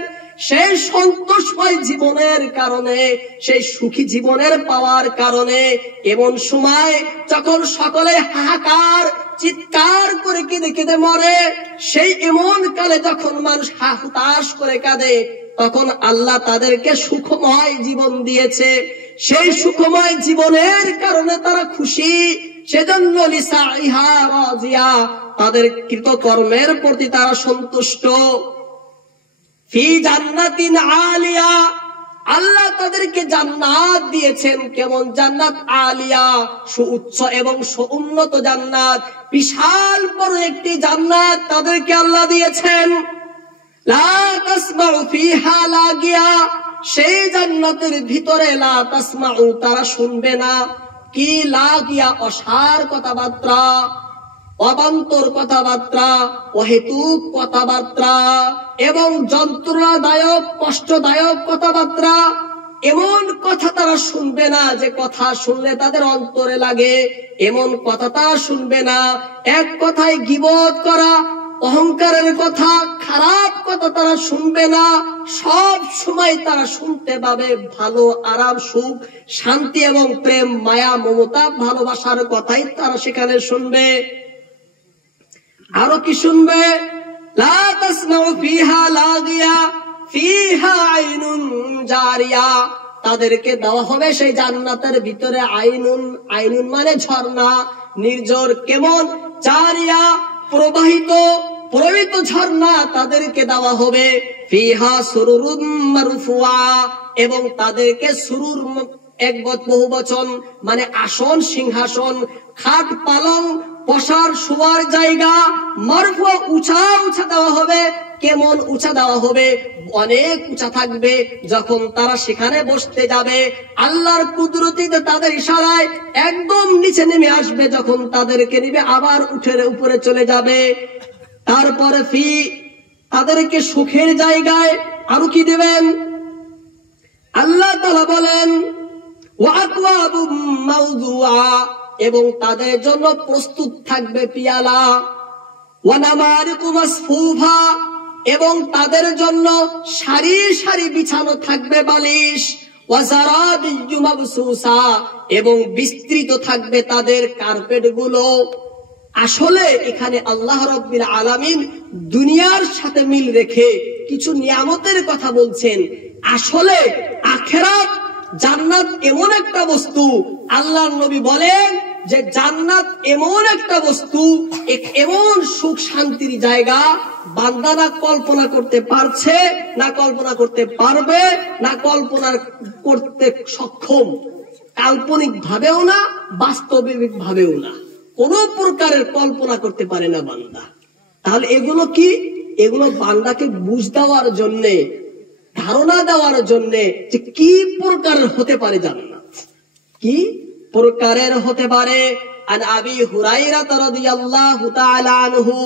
সেই সন্তোষময় জীবনের কারণে, সেই সুখী জীবনের পাওয়ার কারণে এমন সময় যখন সকলে হাহাকার চিৎকার করে কেঁদে কেঁদে মরে, সেই এমন কালে যখন মানুষ হতাশ করে কাঁদে, তখন আল্লাহ তাদেরকে সুখময় জীবন দিয়েছে। সেই সুখময় জীবনের কারণে তারা খুশি, সেজন্য লিসাইহা রাজিয়া, তাদের কৃতকর্মের প্রতি তারা সন্তুষ্ট। ফি জান্নাতিন আলিয়া, আল্লাহ তাদেরকে জান্নাত দিয়েছেন। কেমন জান্নাত? আলিয়া, সুউচ্চ এবং সুউন্নত জান্নাত, বিশাল বড় একটি জান্নাত তাদেরকে আল্লাহ দিয়েছেন। লা তাসমাউ ফিহা লাগিয়া, সেই জান্নাতের ভিতরে লা তাসমাউ, তারা শুনবে না, কি লাগিয়া, অসার কথাবার্তা, অবান্তর কথাবার্তা, অহেতুক কথাবার্তা এবং যন্ত্রণাদায়ক কষ্টদায়ক কথাবার্তা, এমন কথা তারা শুনবে না যে কথা শুনলে তাদের অন্তরে লাগে, এমন কথা তারা শুনবে না। এক কথায় গীবত করা, অহংকারের কথা, খারাপ কথা তারা শুনবে না। সব সময় তারা শুনতে পাবে ভালো, আরাম, সুখ, শান্তি এবং প্রেম, মায়া, মমতা, ভালোবাসার কথাই তারা সেখানে শুনবে। আরো কি শুনবে? লা তাসমাউ ফিহা লাগিয়া ফিহা আইনুন জারিয়া, তাদেরকে দেওয়া হবে সেই জান্নাতের ভিতরে আইনুন, আইনুন মানে ঝর্ণা, নির্ঝর, কেমন? জারিয়া, প্রবাহিত, প্রবাহিত ঝর্ণা তাদেরকে দেওয়া হবে। ফিহা সুরুরুম মারফুয়া, এবং তাদেরকে সুরুর এক বহু বচন মানে আসন, সিংহাসন, খাট, পালং, বসার শোয়ার জায়গা, মারফুয়া, উঁচা উঁচা দেওয়া হবে। কেমন উঁচা দেওয়া হবে? অনেক উঁচা থাকবে। যখন তারা সেখানে বসতে যাবে, আল্লাহর কুদরতিতে তাদের ইশারায় একদম নিচে নেমে আসবে। যখন তাদেরকে নিবে আবার উঠে উপরে চলে যাবে। তারপরে ফি, তাদেরকে সুখের জায়গায় আরো কি দিবেন? আল্লাহ তাআলা বলেন ওয়া আকওয়াবুম মাওদুআ, এবং তাদের জন্য প্রস্তুত থাকবে পিয়ালা, ওয়া নামারিকু মাসফুফা, এবং তাদের জন্য সারি সারি বিছানো থাকবে বালিশ, ওয়া যারাবিয়্যু মাবসুসা, এবং বিস্তৃত থাকবে তাদের কার্পেট গুলো। আসলে এখানে আল্লাহ রাব্বুল আলামিন দুনিয়ার সাথে মিল রেখে কিছু নিয়ামতের কথা বলছেন। আসলে আখিরাত জান্নাত এমন একটা বস্তু, আল্লাহর নবী বলেন যে জান্নাত এমন একটা বস্তু, এমন সুখ শান্তির জায়গা, বান্দা না কল্পনা করতে পারছে, না কল্পনা করতে পারবে, না কল্পনা করতে সক্ষম, কাল্পনিক ভাবেও না, বাস্তবিক ভাবেও না, কোন প্রকারের কল্পনা করতে পারে না বান্দা। তাহলে এগুলো কি? এগুলো বান্দাকে বুঝ দেওয়ার জন্য, ধারণা দেওয়ার জন্য যে কি প্রকারের হতে পারে জান্নাত, কি প্রকারের হতে পারে। আন আবি হুরায়রা রাদিয়াল্লাহু তাআলা আনহু,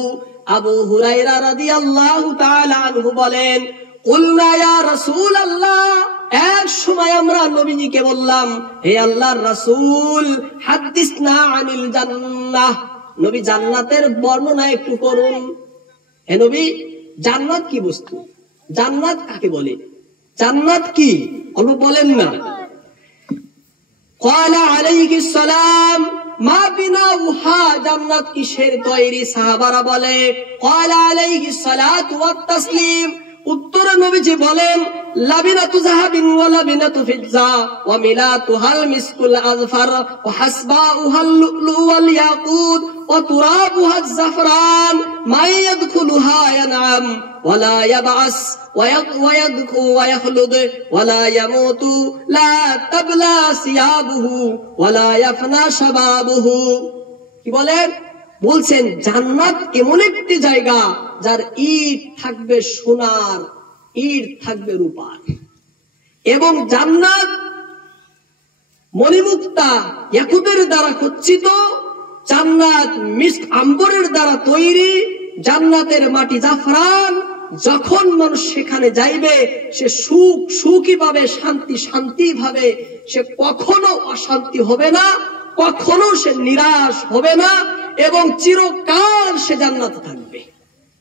আবু হুরায়রা রাদিয়াল্লাহু তাআলা আনহু বলেন, কুলনা ইয়া রাসূলুল্লাহ, এক সময় আমরা নবীজিকে বললাম, হে আল্লাহর রাসূল, হাদিসনা আনিল জান্নাহ, নবী জান্নাতের বর্ণনা একটু করুন। হে নবী, জান্নাত কি বস্তু, জান্নাত কাকে বলে, জান্নাত কি অল্প বলেন না। ক্বালা আলাইহিস সালাম মা বিনাউহা, জান্নাত কিসের তৈরি? সাহাবারা বলে, ক্বালা আলাইহিস সালাতু ওয়াত তাসলিম, উত্তরে নবীজি বলেন, লাবিনাতু যাহাবিন ওয়া লাবিনাতু ফিজ্জা ওয়া মিলাতুহাল মিসকুল আযফার ওয়া হাসবাউহাল লুলু ওয়াল ইয়াকুত ওয়া তুরাবুহাজ জাফরান মা ইয়াদখুলুহা ইয়ানআম ওয়া লা ইয়াবআস ওয়া ইয়াদখু ওয়া ইয়াখলুদ ওয়া লা ইয়ামুতু লা তাবলা সিয়াবুহু ওয়া লা ইয়াফনা শাবাবুহু। কি বলেন? বলছেন জান্নাত এমন একটি জায়গা যার ইট থাকবে সোনার, ইট থাকবে রূপার, এবং জান্নাত মণিমুক্তা ইয়াকুতের দ্বারা খচিত, জান্নাত মিস্ক আম্বরের দ্বারা তৈরি, জান্নাতের মাটি জাফরান। যখন মানুষ সেখানে যাইবে সে সুখী পাবে, শান্তি ভাবে, সে কখনো অশান্তি হবে না, কখনো সে নিরাশ হবে না, এবং চিরকাল সে জান্নাতে থাকবে।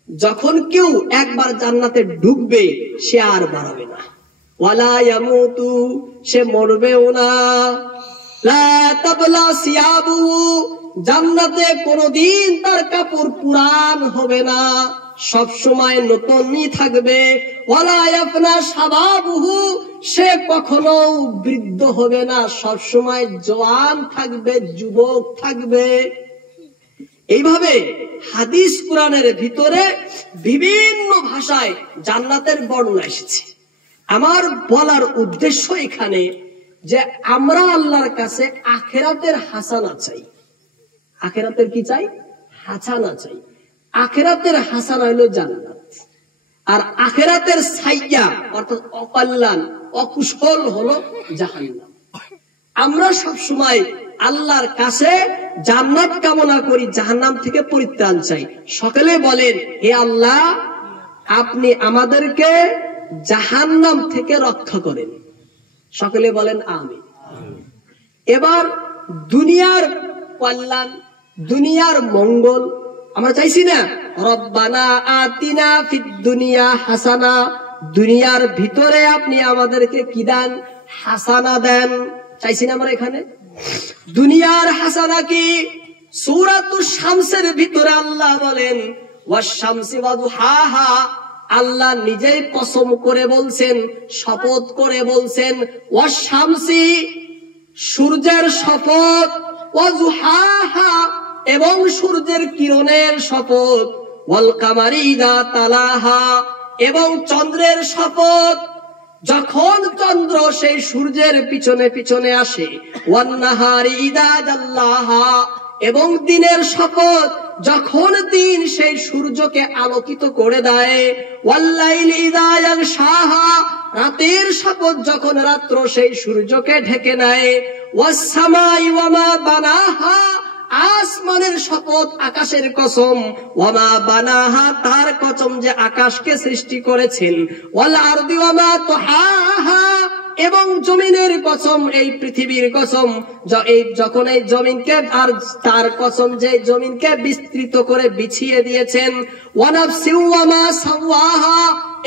যখন কেউ একবার জান্নাতে ঢুকবে সে আর বাড়াবে না, ওয়ালা ইয়ামুতু, সে মরবেও না, লা তাবলা সিয়াবু, জান্নাতে কোনদিন তার কাপড় পুরান হবে না, সব সময় নতুনই থাকবে, ওয়ালা ইয়াফনা শাবাবুহু, সে কখনো বৃদ্ধ হবে না, সব সময় জওয়ান থাকবে, যুবক থাকবে। এইভাবে হাদিস কুরআনের ভিতরে বিভিন্ন ভাষায় জান্নাতের বর্ণনা এসেছে। আমার বলার উদ্দেশ্য এখানে যে আমরা আল্লাহর কাছে আখিরাতের হাসানা চাই। আখিরাতের কি চাই? হাসানা চাই। আখিরাতের হাসানা হলো জান্নাত, আর আখিরাতের সাইয়্যা অর্থাৎ অকল্যাণ, অকুশল হলো জাহান্নাম। আমরা সব সময় আল্লাহর কাছে জান্নাত কামনা করি, জাহান্নাম থেকে পরিত্রাণ চাই। সকলে বলেন, হে আল্লাহ, আপনি আমাদেরকে জাহান্নাম থেকে রক্ষা করেন। সকলে বলেন আমিন। এবার দুনিয়ার কল্যাণ, দুনিয়ার মঙ্গল আমরা চাইছি না? রব্বানা আতিনা ফিদ দুনিয়া হাসানা, দুনিয়ার ভিতরে আপনি আমাদেরকে কি দেন? হাসানা দেন। চাইছি না আমরা এখানে? দুনিয়ার হাসানা কি? সূরাতুশ শামসের ভিতরে আল্লাহ বলেন, ওয়াশ শামসি ওয়া দুহাহা, আল্লাহ নিজেই কসম করে বলছেন, শপথ করে বলছেন, ওয়াশ শামসি, সূর্যের শপথ, ওয়া দুহাহা, এবং সূর্যের কিরণের শপথ, ওয়াল কামারি ইযা তালাহা, এবং চন্দ্রের শপথ, যখন চন্দ্র সেই সূর্যের পিছনে পিছনে আসে, ওয়ান নাহারি ইযা জাল্লাহা, এবং দিনের শপথ, যখন দিন সেই সূর্যকে আলোকিত করে দেয়, ওয়াল লাইলি ইযা ইয়াগশাহা, রাতের শপথ, যখন রাত্র সেই সূর্যকে ঢেকে নেয়, ওয়াস সামাই ওয়া মা বানাহা, আসমানের শপথ, আকাশের কসম, ওয়া মা বানাহা, তার কসম যে আকাশকে সৃষ্টি করেছেন, ওয়াল আরদি ওয়া মা তুহাহা, এবং জমিনের কসম, এই পৃথিবীর কসম, যখন এই জমিনকে, আর তার কসম যে জমিনকে বিস্তৃত করে বিছিয়ে দিয়েছেন, ওয়া নাফসি ওয়া মা সাওয়াহা,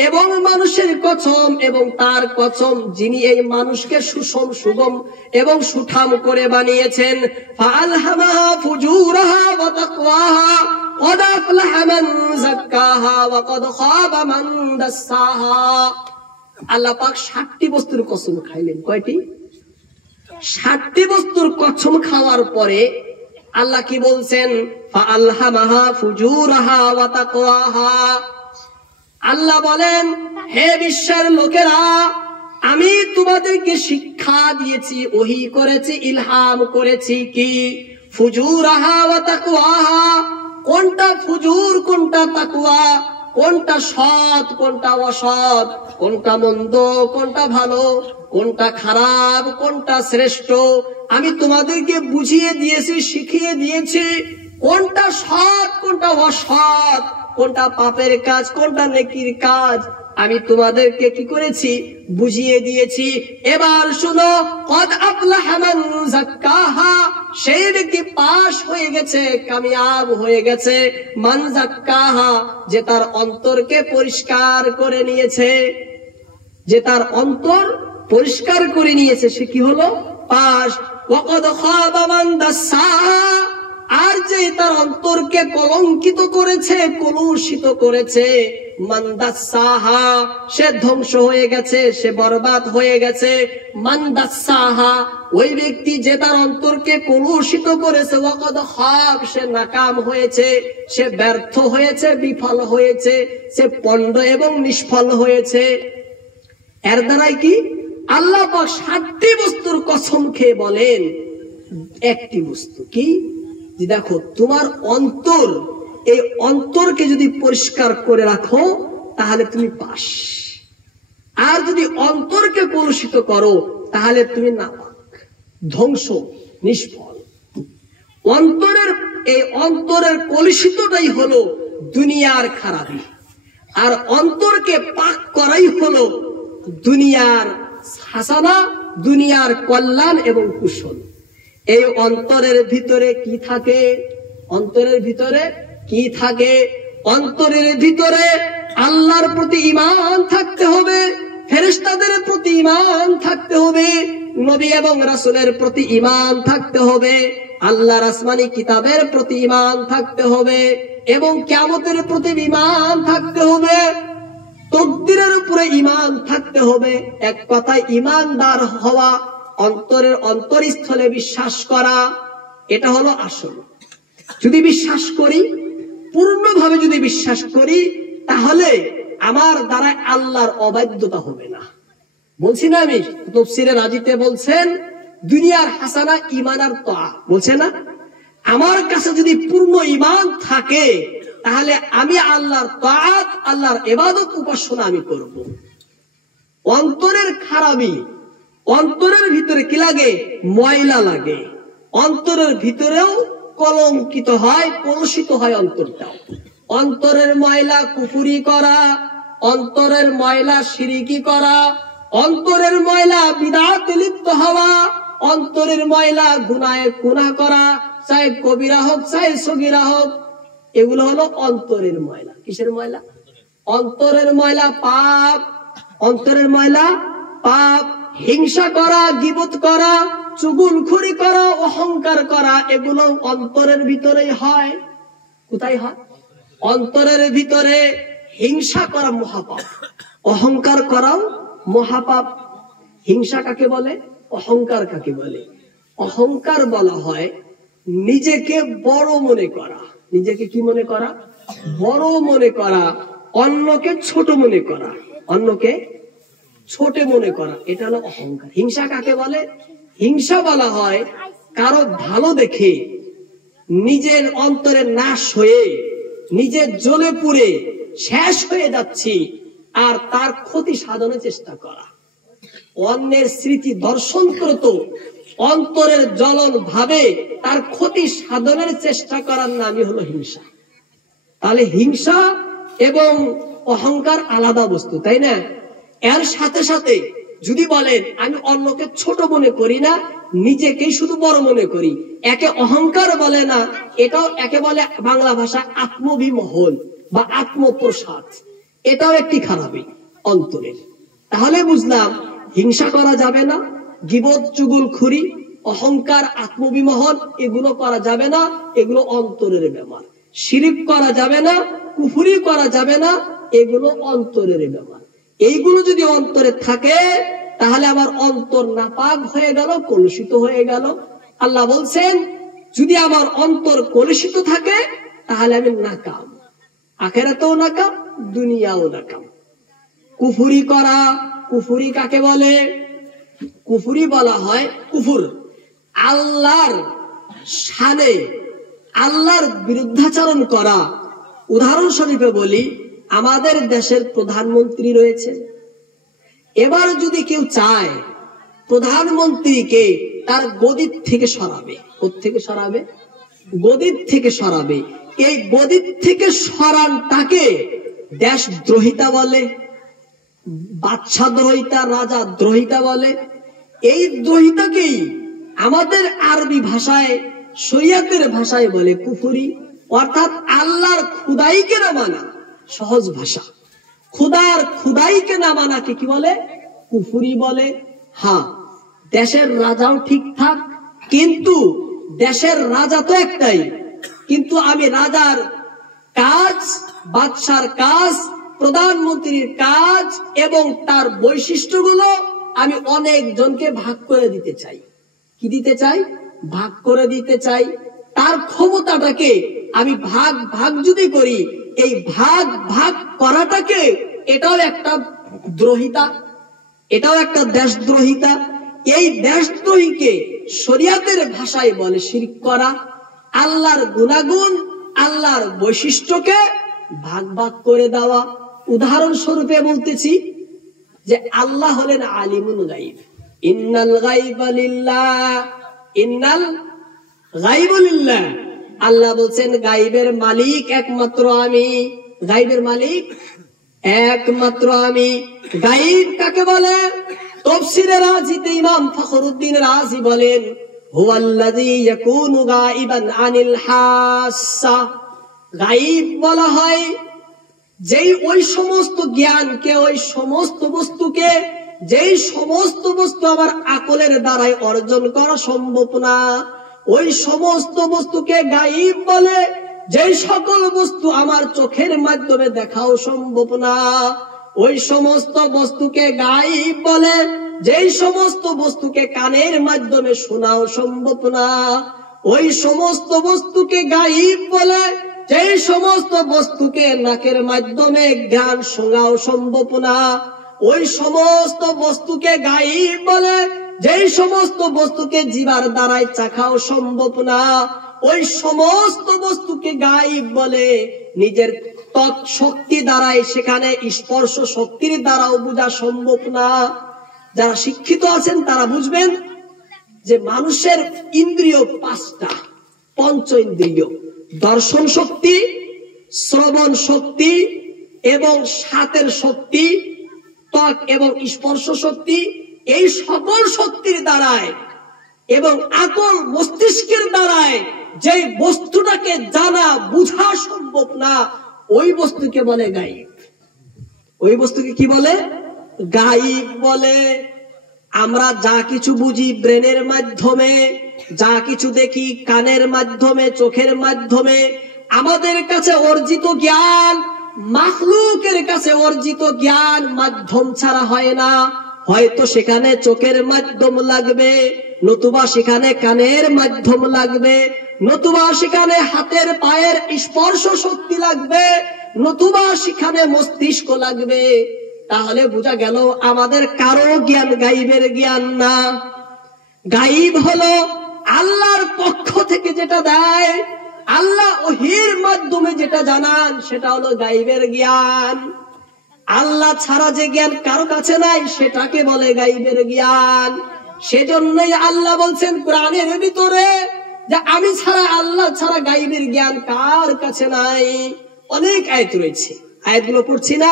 এবং মানুষের কসম, এবং তার কসম যিনি এই মানুষকে সুষম, সুগম এবং সুঠাম করে বানিয়েছেন, ফাআলহামাহা ফুজুরাহা ওয়া তাকওয়াহা, ক্বাদ আফলাহা মান যাক্কাহা ওয়া ক্বাদ খাবা মান দাসসাহা। আল্লাহ পাক 7টি বস্তুর কসম খাইলেন। কয়টি? 7টি বস্তুর কসম খাওয়ার পরে আল্লাহ কি বলছেন? ফাআলহামাহা ফুজুরাহা ওয়া তাকওয়াহা। আল্লাহ বলেন, হে বিশ্বের লোকেরা, আমি তোমাদেরকে শিক্ষা দিয়েছি, ওহী করেছি, ইলহাম করেছি কি? ফুজুরাহা ওয়া তাকওয়াহা। কোনটা ফুজুর, কোনটা তাকওয়া, কোনটা সৎ, কোনটা অসৎ, কোনটা মন্দ, কোনটা ভালো, কোনটা খারাপ, কোনটা শ্রেষ্ঠ, আমি তোমাদেরকে বুঝিয়ে দিয়েছি, শিখিয়ে দিয়েছি। কোনটা সৎ, কোনটা অসৎ, কোনটা পাপের কাজ, কোনটা নেকির কাজ, আমি তোমাদেরকে কি করেছি? বুঝিয়ে দিয়েছি। এবার শুনো, কদ আফলাহা মান যাক্কাহা। সেই ব্যক্তি পাশ হয়ে গেছে, কামিয়াব হয়ে গেছে। মান যাক্কাহা, যে তার অন্তরকে পরিষ্কার করে নিয়েছে, যে তার অন্তর পরিষ্কার করে নিয়েছে, সে কি হলো? পাশ। ওয়া কদ খাবা মান দাসাহা। আর যে তার অন্তরকে কলঙ্কিত করেছে, কলুষিত করেছে, মান দাসাহা, সে ধ্বংস হয়ে গেছে, সে বরবাদ হয়ে গেছে। মান দাসাহা, ওই ব্যক্তি যে তার অন্তরকে কলুষিত করেছে, ওয়া কদ খাব, সে নাকাম হয়েছে, সে ব্যর্থ হয়েছে, বিফল হয়েছে, সে পণ্ড এবং নিষ্ফল হয়েছে। এর দ্বারাই কি আল্লাহ পাক 7টি বস্তুর কসম খেয়ে বলেন, একটি বস্তু কি? যে দেখো, তোমার অন্তর, এই অন্তরকে যদি পরিষ্কার করে রাখো তাহলে তুমি পাস। আর যদি অন্তরকে কলুষিত করো তাহলে তুমি নাপাক, ধ্বংস, নিষ্ফল। এই অন্তরের কলুষিতটাই হলো দুনিয়ার খারাপি, আর অন্তরকে পাক করাই হলো দুনিয়ার হাসানা, দুনিয়ার কল্যাণ এবং কুশল। এই অন্তরের ভিতরে কি থাকে? অন্তরের ভিতরে কি থাকে? অন্তরের ভিতরে আল্লাহর প্রতি ঈমান থাকতে হবে, ফেরেশতাদের প্রতি ঈমান থাকতে হবে, নবী এবং রাসূলের প্রতি ঈমান থাকতে হবে, আল্লাহর আসমানি কিতাবের প্রতি ঈমান থাকতে হবে, এবং কিয়ামতের প্রতি ঈমান থাকতে হবে, তকদিরের উপরে ঈমান থাকতে হবে। এক কথায় ঈমানদার হওয়া, অন্তরের অন্তরস্থলে বিশ্বাস করা, এটা হলো আসল। যদি বিশ্বাস করি, পূর্ণভাবে যদি বিশ্বাস করি, তাহলে আমার দ্বারা আল্লাহর অবাধ্যতা হবে না। বলছি না আমি, তাফসীরে রাজিতে বলছেন দুনিয়ার হাসানা ঈমান আর তাআ, বলছে না? আমার কাছে যদি পূর্ণ ঈমান থাকে তাহলে আমি আল্লাহর তাআত, আল্লাহর ইবাদত, উপাসনা আমি করব। অন্তরের খারাপি, অন্তরের ভিতরে কি লাগে? ময়লা লাগে। অন্তরের ভিতরেও কলঙ্কিত হয়, কলুষিত হয় অন্তরটাও। অন্তরের ময়লা কুফরি করা, অন্তরের ময়লা শিরকি করা, অন্তরের ময়লা বিদআতে লিপ্ত হওয়া, অন্তরের ময়লা গুনাহ করা, চাই কবিরা হোক চাই সগীরা হোক, এগুলো হলো অন্তরের ময়লা। কিসের ময়লা? অন্তরের ময়লা পাপ। অন্তরের ময়লা পাপ। হিংসা করা, গীবত করা, চুগলখড়ি করা, অহংকার করা, এগুলো অন্তরের ভিতরেই হয়। কোথায় হয়? অন্তরের ভিতরে। হিংসা করা মহাপাপ, অহংকার করাও মহাপাপ। হিংসা কাকে বলে? অহংকার কাকে বলে? অহংকার বলা হয় নিজেকে বড় মনে করা। নিজেকে কি মনে করা? বড় মনে করা। অন্যকে ছোট মনে করা, অন্যকে ছোট মনে করা, এটা হলো অহংকার। হিংসা কাকে বলে? হিংসা বলা হয় কারো ভালো দেখে নিজের অন্তরে নাশ হয়ে, নিজের জ্বলে পুড়ে শেষ হয়ে যাচ্ছি আর তার ক্ষতি সাধনের চেষ্টা করা। অন্যের স্মৃতি দর্শন করত অন্তরের জ্বলন ভাবে তার ক্ষতি সাধনের চেষ্টা করার নামই হলো হিংসা। তাহলে হিংসা এবং অহংকার আলাদা বস্তু, তাই না? এর সাথে সাথে যদি বলেন আমি অন্যকে ছোট মনে করি না, নিজেকেই শুধু বড় মনে করি, একে অহংকার বলে না, এটাও একে বলে বাংলা ভাষা আত্মবিমোহন বা আত্মপ্রসাদ। এটাও একটি খারাপি অন্তরের। তাহলে বুঝলাম হিংসা করা যাবে না, গীবত, চুগলখড়ি, অহংকার, আত্মবিমোহন এগুলো করা যাবে না, এগুলো অন্তরের ব্যাপার। শিরক করা যাবে না, কুফরি করা যাবে না, এগুলো অন্তরের ব্যাপার। এইগুলো যদি অন্তরে থাকে তাহলে আমার অন্তর নাপাক হয়ে গেল, কলুষিত হয়ে গেল। আল্লাহ বলছেন যদি আমার অন্তর কলুষিত থাকে তাহলে আমি নাকাম, আখিরাতেও নাকাম, দুনিয়াও নাকাম। কুফরি করা, কুফরি কাকে বলে? কুফরি বলা হয় কুফর আল্লাহর শানে, আল্লাহর বিরুদ্ধাচরণ করা। উদাহরণস্বরূপে বলি, আমাদের দেশের প্রধানমন্ত্রী রয়েছে, এবার যদি কেউ চায় প্রধানমন্ত্রীকে তার গদির থেকে সরাবে, কোত্থেকে সরাবে? গদির থেকে সরাবে। এই গদির থেকে সরানটাকে দেশদ্রোহিতা বলে, বাদশা দ্রোহিতা, রাজা দ্রোহিতা বলে। এই দ্রোহিতাকেই আমাদের আরবি ভাষায়, শরিয়াতের ভাষায় বলে কুফরি, অর্থাৎ আল্লাহর খুদাইকে না মানা। সহজ ভাষা, খুদার খুদাইকে না মানাকে কি বলে? কুফরি বলে। হ্যাঁ, দেশের রাজাও ঠিকঠাক, কিন্তু দেশের রাজা তো একটাই, কিন্তু আমি রাজার কাজ, বাদশার কাজ, প্রধানমন্ত্রীর কাজ এবং তার বৈশিষ্ট্যগুলো আমি অনেক জনকে ভাগ করে দিতে চাই। কি দিতে চাই? ভাগ করে দিতে চাই। তার ক্ষমতাটাকে আমি ভাগ ভাগ যদি করি, এই ভাগ ভাগ করাটাকে এটাও একটা দ্রোহিতা, এটাও একটা দেশদ্রোহিতা। এই দেশদ্রোহীকে শরিয়াতের ভাষায় বলে শিরক করা। আল্লাহর গুণাগুণ, আল্লাহর বৈশিষ্ট্যকে ভাগ ভাগ করে দেওয়া। উদাহরণস্বরূপে বলতেছি যে আল্লাহ হলেন আলিমুল গায়ব, ইন্নাল গায়বা লিল্লাহ, ইন্নাল গায়বু লিল্লাহ। আল্লাহ বলছেন গায়বের মালিক একমাত্র আমি, গায়বের মালিক একমাত্র আমি। গায়ব কাকে বলে? তাফসীরে রাজিতে ইমাম ফখরুদ্দিন রাজি বলেন হুয়াল্লাযী ইয়াকুনু গায়বান আনিল হাসা। গায়ব বলা হয় যেই ওই সমস্ত জ্ঞানকে, ওই সমস্ত বস্তুকে, যেই সমস্ত বস্তু আমার আকলের দ্বারাই অর্জন করা সম্ভব না, ওই সমস্ত বস্তুকে গায়ব বলে। যেই সকল বস্তু আমার চোখের মাধ্যমে দেখাও সম্ভব না, ওই সমস্ত বস্তুকে গায়ব বলে। যেই সমস্ত বস্তুকে কানের মাধ্যমে শোনাও সম্ভব না, ওই সমস্ত বস্তুকে গায়ব বলে। যেই সমস্ত বস্তুকে নাকের মাধ্যমে জ্ঞান শোনাও সম্ভব না, ওই সমস্ত বস্তুকে গায়ব বলে। যেই সমস্ত বস্তুকে জিহ্বার দ্বারাই চাখাও সম্ভব না, ওই সমস্ত বস্তুকে গায়ব বলে। নিজের ত্বক শক্তি দ্বারাই, সেখানে স্পর্শ শক্তির দ্বারাও বোঝা সম্ভব না। যারা শিক্ষিত আছেন তারা বুঝবেন যে মানুষের ইন্দ্রিয় পাঁচটা, পঞ্চ ইন্দ্রিয়, দর্শন শক্তি, শ্রবণ শক্তি এবং সাতের শক্তি, ত্বক এবং স্পর্শ শক্তি। এই সকল শক্তির দ্বারায় এবং আকল মস্তিষ্কের দ্বারায় যে বস্তুটাকে জানা বুঝা সম্ভব না, ওই বস্তুকে বলে গায়ব। ওই বস্তুকে কি বলে? গায়ব বলে। আমরা যা কিছু বুঝি ব্রেনের মাধ্যমে, যা কিছু দেখি কানের মাধ্যমে, চোখের মাধ্যমে, আমাদের কাছে অর্জিত জ্ঞান মাখলুকের কাছে অর্জিত জ্ঞান মাধ্যম ছাড়া হয় না। হয়তো সেখানে চোখের মাধ্যম লাগবে, নতুবা সেখানে কানের মাধ্যম লাগবে, নতুবা সেখানে হাতের পায়ের স্পর্শ শক্তি লাগবে, নতুবা সেখানে মস্তিষ্ক লাগবে। তাহলে বোঝা গেল আমাদের কারো জ্ঞান গায়বের জ্ঞান না। গায়ব হলো আল্লাহর পক্ষ থেকে যেটা দেয়, আল্লাহ ওহীর মাধ্যমে যেটা জানান, সেটা হলো গায়বের জ্ঞান। আল্লাহ ছাড়া যে জ্ঞান কারো কাছে নাই, সেটাকে বলে গায়বের জ্ঞান। সেজন্যই আল্লাহ বলছেন কোরআনের ভিতরে যে আমি ছাড়া, আল্লাহ ছাড়া গায়বের জ্ঞান কার কাছে নাই। অনেক আয়াত রয়েছে, আয়াতগুলো পড়ছি না।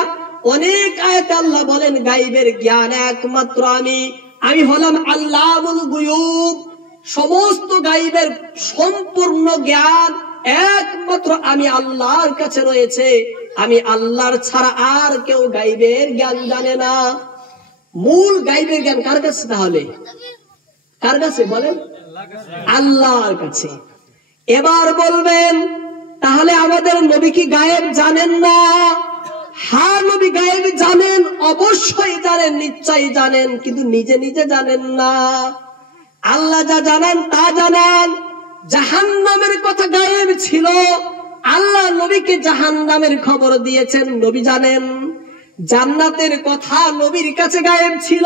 অনেক আয়াতে আল্লাহ বলেন গায়বের জ্ঞান একমাত্র আমি, আমি হলাম আল্লাহুল গুয়ুব। সমস্ত গায়বের সম্পূর্ণ জ্ঞান একমাত্র আমি আল্লাহর কাছে রয়েছে। আমি আল্লাহর ছাড়া আর কেউ গায়বের জ্ঞান জানে না। মূল গায়বের জ্ঞান কার কাছে? তাহলে কার কাছে বলেন? আল্লাহর কাছে। এবার বলবেন তাহলে আমাদের নবী কি গায়েব জানেন না? হ্যাঁ, নবী গায়েব জানেন, অবশ্য অবশ্যই জানেন, নিশ্চয়ই জানেন, কিন্তু নিজে নিজে জানেন না। আল্লাহ যা জানান তা জানান। জাহান্নামের কথা গায়েব ছিল, আল্লাহ নবীকে জাহান্নামের খবর দিয়েছেন, নবী জানেন। জান্নাতের কথা নবীর কাছে গায়েব ছিল,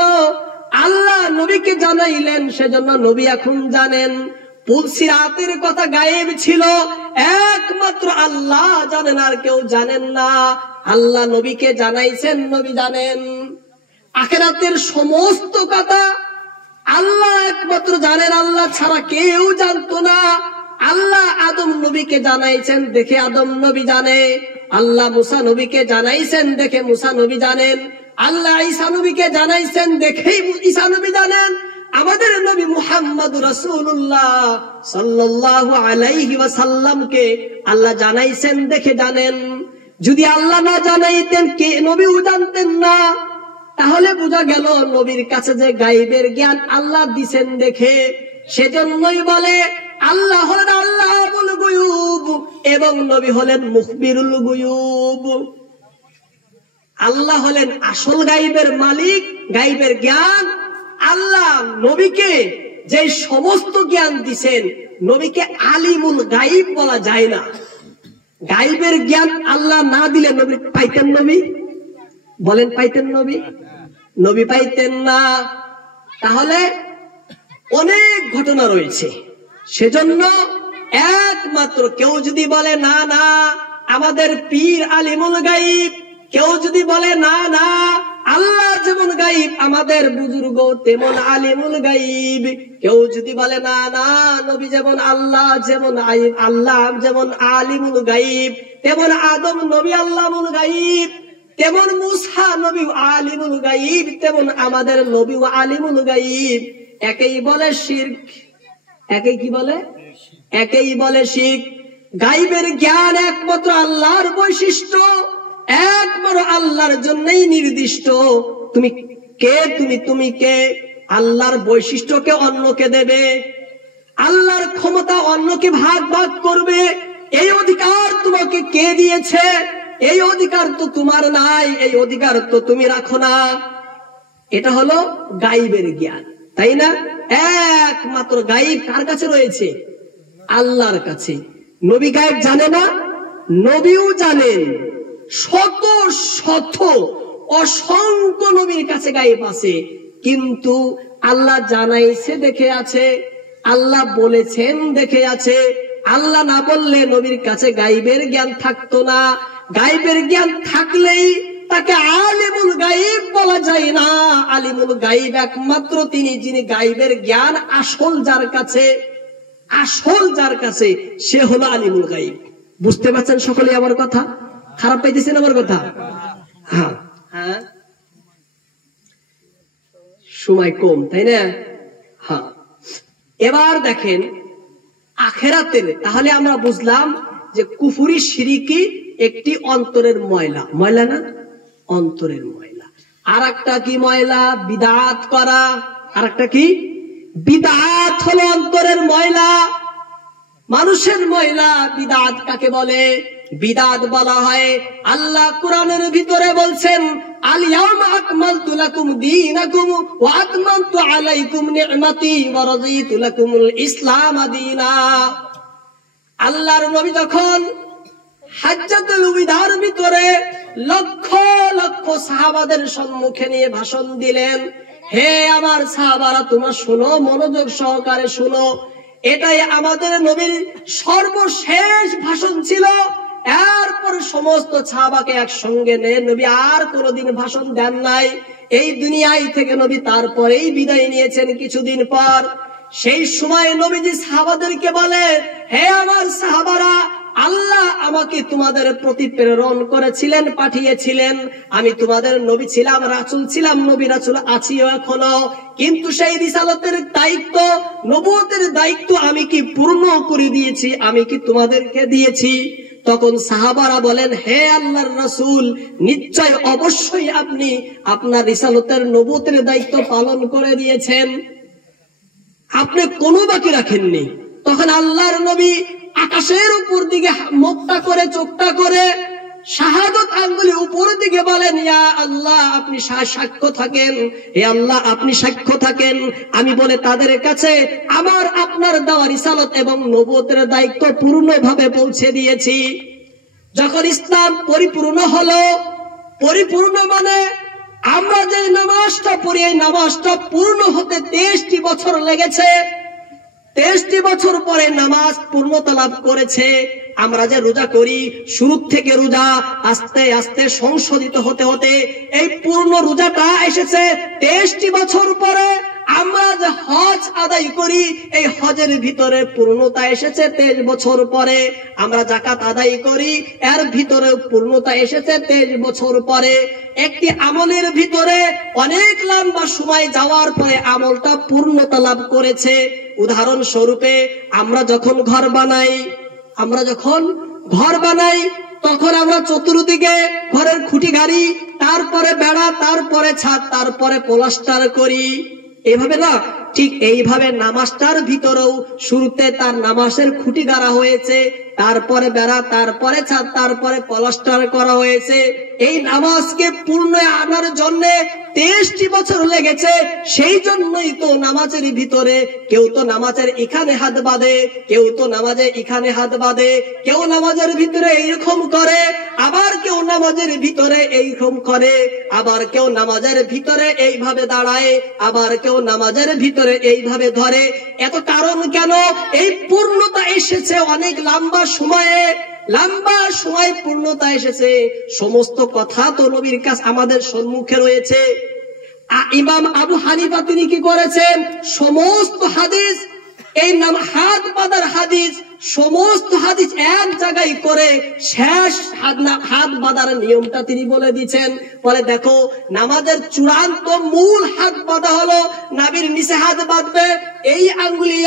আল্লাহ নবীকে জানাইলেন, সেজন্য নবী এখন জানেন। পুলসিরাতের কথা গায়েব ছিল, একমাত্র আল্লাহ জানেন, আর কেউ জানেন না। আল্লাহ নবীকে জানাইছেন, নবী জানেন। আখিরাতের সমস্ত কথা আল্লাহ একমাত্র জানেন, আল্লাহ ছাড়া কেউ জানতো না। আল্লাহ আদম নবীকে জানাইছেন, দেখে আদম নবী জানে। আল্লাহ মুসা নবীকে জানাইছেন, দেখে মুসা নবী জানেন। আল্লাহ ঈসা নবীকে জানাইছেন, দেখেই ঈসা নবী জানেন। আমাদের নবী মুহাম্মদ রাসূলুল্লাহ সাল্লাল্লাহু আলাইহি ওয়াসাল্লামকে আল্লাহ জানাইছেন, দেখে জানেন। যদি আল্লাহ না জানাইতেন, কে নবীও জানতেন না। তাহলে বোঝা গেল নবীর কাছে যে গায়েবের জ্ঞান আল্লাহ দিছেন দেখে। সেজন্যই বলে আল্লাহ হলেন আল্লাহুল গুয়ুব এবং নবী হলেন মুখবিরুল গুয়ুব। আল্লাহ হলেন আসল গায়েবের মালিক, গায়েবের জ্ঞান। আল্লাহ নবীকে যে সমস্ত জ্ঞান দিছেন, নবীকে আলিমুল গায়েব বলা যায় না। গায়েবের জ্ঞান আল্লাহ না দিলে নবী পাইতেন? নবী বলেন পাইতেন? নবী নবী পাইতেন না। তাহলে অনেক ঘটনা রয়েছে। সেজন্য একমাত্র কেউ যদি বলে না না আমাদের পীর আলিমুল গায়েব, কেউ যদি বলে না না আল্লাহ যেমন গায়েব আমাদের বুজুর্গ তেমন আলিমুল গায়েব, কেউ যদি বলে না না নবী যেমন আল্লাহ যেমন আল্লাহ যেমন আলিমুল গায়েব, তেমন আদম নবী আল্লাহুল গায়েব, তেমন মুসা নবী আলিমুল গায়েব, তেমন আমাদের নবী আলিমুল গায়েব, একেই বলে শিরক। একেই কি বলে? একেই বলে শিরক। গায়েবের জ্ঞান একমাত্র আল্লাহর বৈশিষ্ট্য, একমাত্র আল্লাহর জন্যই নির্দিষ্ট। তুমি কে? তুমি কে? আল্লাহর বৈশিষ্ট্যকে অন্যকে দেবে, আল্লাহর ক্ষমতা অন্যকে ভাগ ভাগ করবে, এই অধিকার তোমাকে কে দিয়েছে? এই অধিকার তো তোমার নাই, এই অধিকার তো তুমি রাখো না। এটা হলো গায়েবের জ্ঞান, তাই না? একমাত্র গায়েব কার কাছে রয়েছে? আল্লাহর কাছে। নবী গায়েব জানে না? নবীও জানেন। শত শত অসংখ্য নবীর কাছে গায়েব আছে, কিন্তু আল্লাহ জানাইছে দেখে আছে, আল্লাহ বলেছেন দেখে আছে। আল্লাহ না বললে নবীর কাছে গায়েবের জ্ঞান থাকতো না। গায়েবের জ্ঞান থাকলেই তাকে আলিমুল গায়েব বলা যায় না। আলিমুল গায়েব একমাত্র তিনি, যিনি গায়েবের জ্ঞান আসল যার কাছে, আসল যার কাছে সে হলো আলিমুল গায়েব। বুঝতে পারছেন সকলে আমার কথা? খারাপ পাইতেছেন আমার কথা? হ্যাঁ হ্যাঁ, সময় কম তাই না? হ্যাঁ, এবার দেখেন আখিরাতের। তাহলে আমরা বুঝলাম যে কুফরি শিরকি একটি অন্তরের ময়লা। ময়লা না? অন্তরের ময়লা। আর একটা কি ময়লা? বিদআত করা। আর একটা কি? বিদআত হলো অন্তরের ময়লা, মানুষের ময়লা। বিদআত কাকে বলে? বিদআত বলা হয়, আল্লাহ কোরআনের ভিতরে বলছেন আল ইয়াউমা আকমালতু লাকুম দীনাকুম ওয়া আতমামতু আলাইকুম নি'মাতি ওয়া রাদিতু লাকুমুল ইসলাম দীনা। আল্লাহর নবী যখন হাজ্জাতুল ওয়াদার ভিতরে লক্ষ লক্ষ সাহাবাদের সম্মুখে নিয়ে ভাষণ দিলেন, হে আমার সাহাবারা তোমরা শোনো, মনোযোগ সহকারে শোনো, এটাই আমাদের নবীর সর্বশেষ ভাষণ ছিল। এরপর সমস্ত সাহাবাকে একসঙ্গে নিয়ে নবী আর কোনোদিন ভাষণ দেন নাই। এই দুনিয়ায় থেকে নবী তারপরেই বিদায় নিয়েছেন কিছুদিন পর। সেই সময় নবীজি সাহাবাদেরকে বলে, হে আমার সাহাবারা, আল্লাহ আমাকে তোমাদের প্রতি প্রেরণ করেছিলেন, পাঠিয়েছিলেন। আমি তোমাদের নবী ছিলাম, রাসূল ছিলাম, নবী রাসূল আছিও এখনো। কিন্তু সেই রিসালাতের দায়িত্ব, নবুয়তের দায়িত্ব আমি কি পূর্ণ করে দিয়েছি? আমি কি তোমাদেরকে দিয়েছি? তখন সাহাবারা বলেন, হে আল্লাহর রাসূল, নিশ্চয় অবশ্যই আপনি আপনার রিসালাতের নবুয়তের দায়িত্ব পালন করে দিয়েছেন, আপনি কোনো বাকি রাখেননি। তখন আল্লাহর নবী আকাশের উপর দিকে মুখটা করে, চোখটা করে শাহাদত আঙ্গুলি উপরের দিকে বলেন, ইয়া আল্লাহ আপনি সাক্ষ্য থাকেন, হে আল্লাহ আপনি সাক্ষ্য থাকেন, আমি বলে তাদের কাছে আমার আপনার দেওয়া রিসালাত এবং নবুয়তের দায়িত্ব পূর্ণভাবে পৌঁছে দিয়েছি। যখন ইসলাম পরিপূর্ণ হলো, পরিপূর্ণ মানে আমরা যে নামাজটা পড়ি এই নামাজটা পূর্ণ হতে 23টি বছর লেগেছে। 23টি বছর পরে নামাজ পূর্ণতা লাভ করেছে। আমরা যে রোজা করি, শুরু থেকে রোজা আস্তে আস্তে সংশোধিত হতে হতে এই পূর্ণ রোজাটা এসেছে 23টি বছর পরে। আমরা যে হজ আদায় করি এই হজের ভিতরে পূর্ণতা এসেছে 23 বছর পরে। আমরা যাকাত আদায় করি এর ভিতরে পূর্ণতা এসেছে 23 বছর পরে। একটি আমলের ভিতরে অনেক লম্বা সময় যাওয়ার পরে আমলটা পূর্ণতা লাভ করেছে। উদাহরণ স্বরূপে আমরা যখন ঘর বানাই তখন আমরা চতুর্দিকে ঘরের খুঁটি গাড়ি, তারপরে বেড়া, তারপরে ছাদ, তারপরে প্লাস্টার করি, এভাবে না? ঠিক এইভাবে নামাজটার ভিতরেও শুরুতে তার নামাজের খুঁটি গাড়া হয়েছে, তারপরে বেড়া, তারপরে ছাদ, তারপরে প্লাস্টার করা হয়েছে। এই নামাজকে পূর্ণ আনার জন্য 23টি বছর লেগেছে। সেই জন্যই তো নামাজের ভিতরে কেউ তো নামাজের এখানে হাত বাঁধে, কেউ তো নামাজে এখানে হাত বাঁধে, কেউ নামাজের ভিতরে এইরকম করে, আবার কেউ নামাজের ভিতরে এইরকম করে, আবার কেউ নামাজের ভিতরে এইভাবে দাঁড়ায়, আবার কেউ নামাজের ভিতরে এইভাবে ধরে। এত কারণ কেন? এই পূর্ণতা এসেছে অনেক লম্বা সময় পূর্ণতা এসেছে। সমস্ত কথা তো নবীর কাছে আমাদের সম্মুখে রয়েছে। ইমাম আবু হানিফা তিনি কি করেছেন? সমস্ত হাদিস, এই নাম হাত বাঁধার হাদিস, সমস্ত হাদিস এক জায়গায় করে শেষ হাত বাঁধার নিয়মটা তিনি বলে দিচ্ছেন। বলে দেখো, নামাজের চূড়ান্ত মূল হাত বাঁধা হলো নাভির নিচে হাত বাঁধবে, এই আঙ্গুলি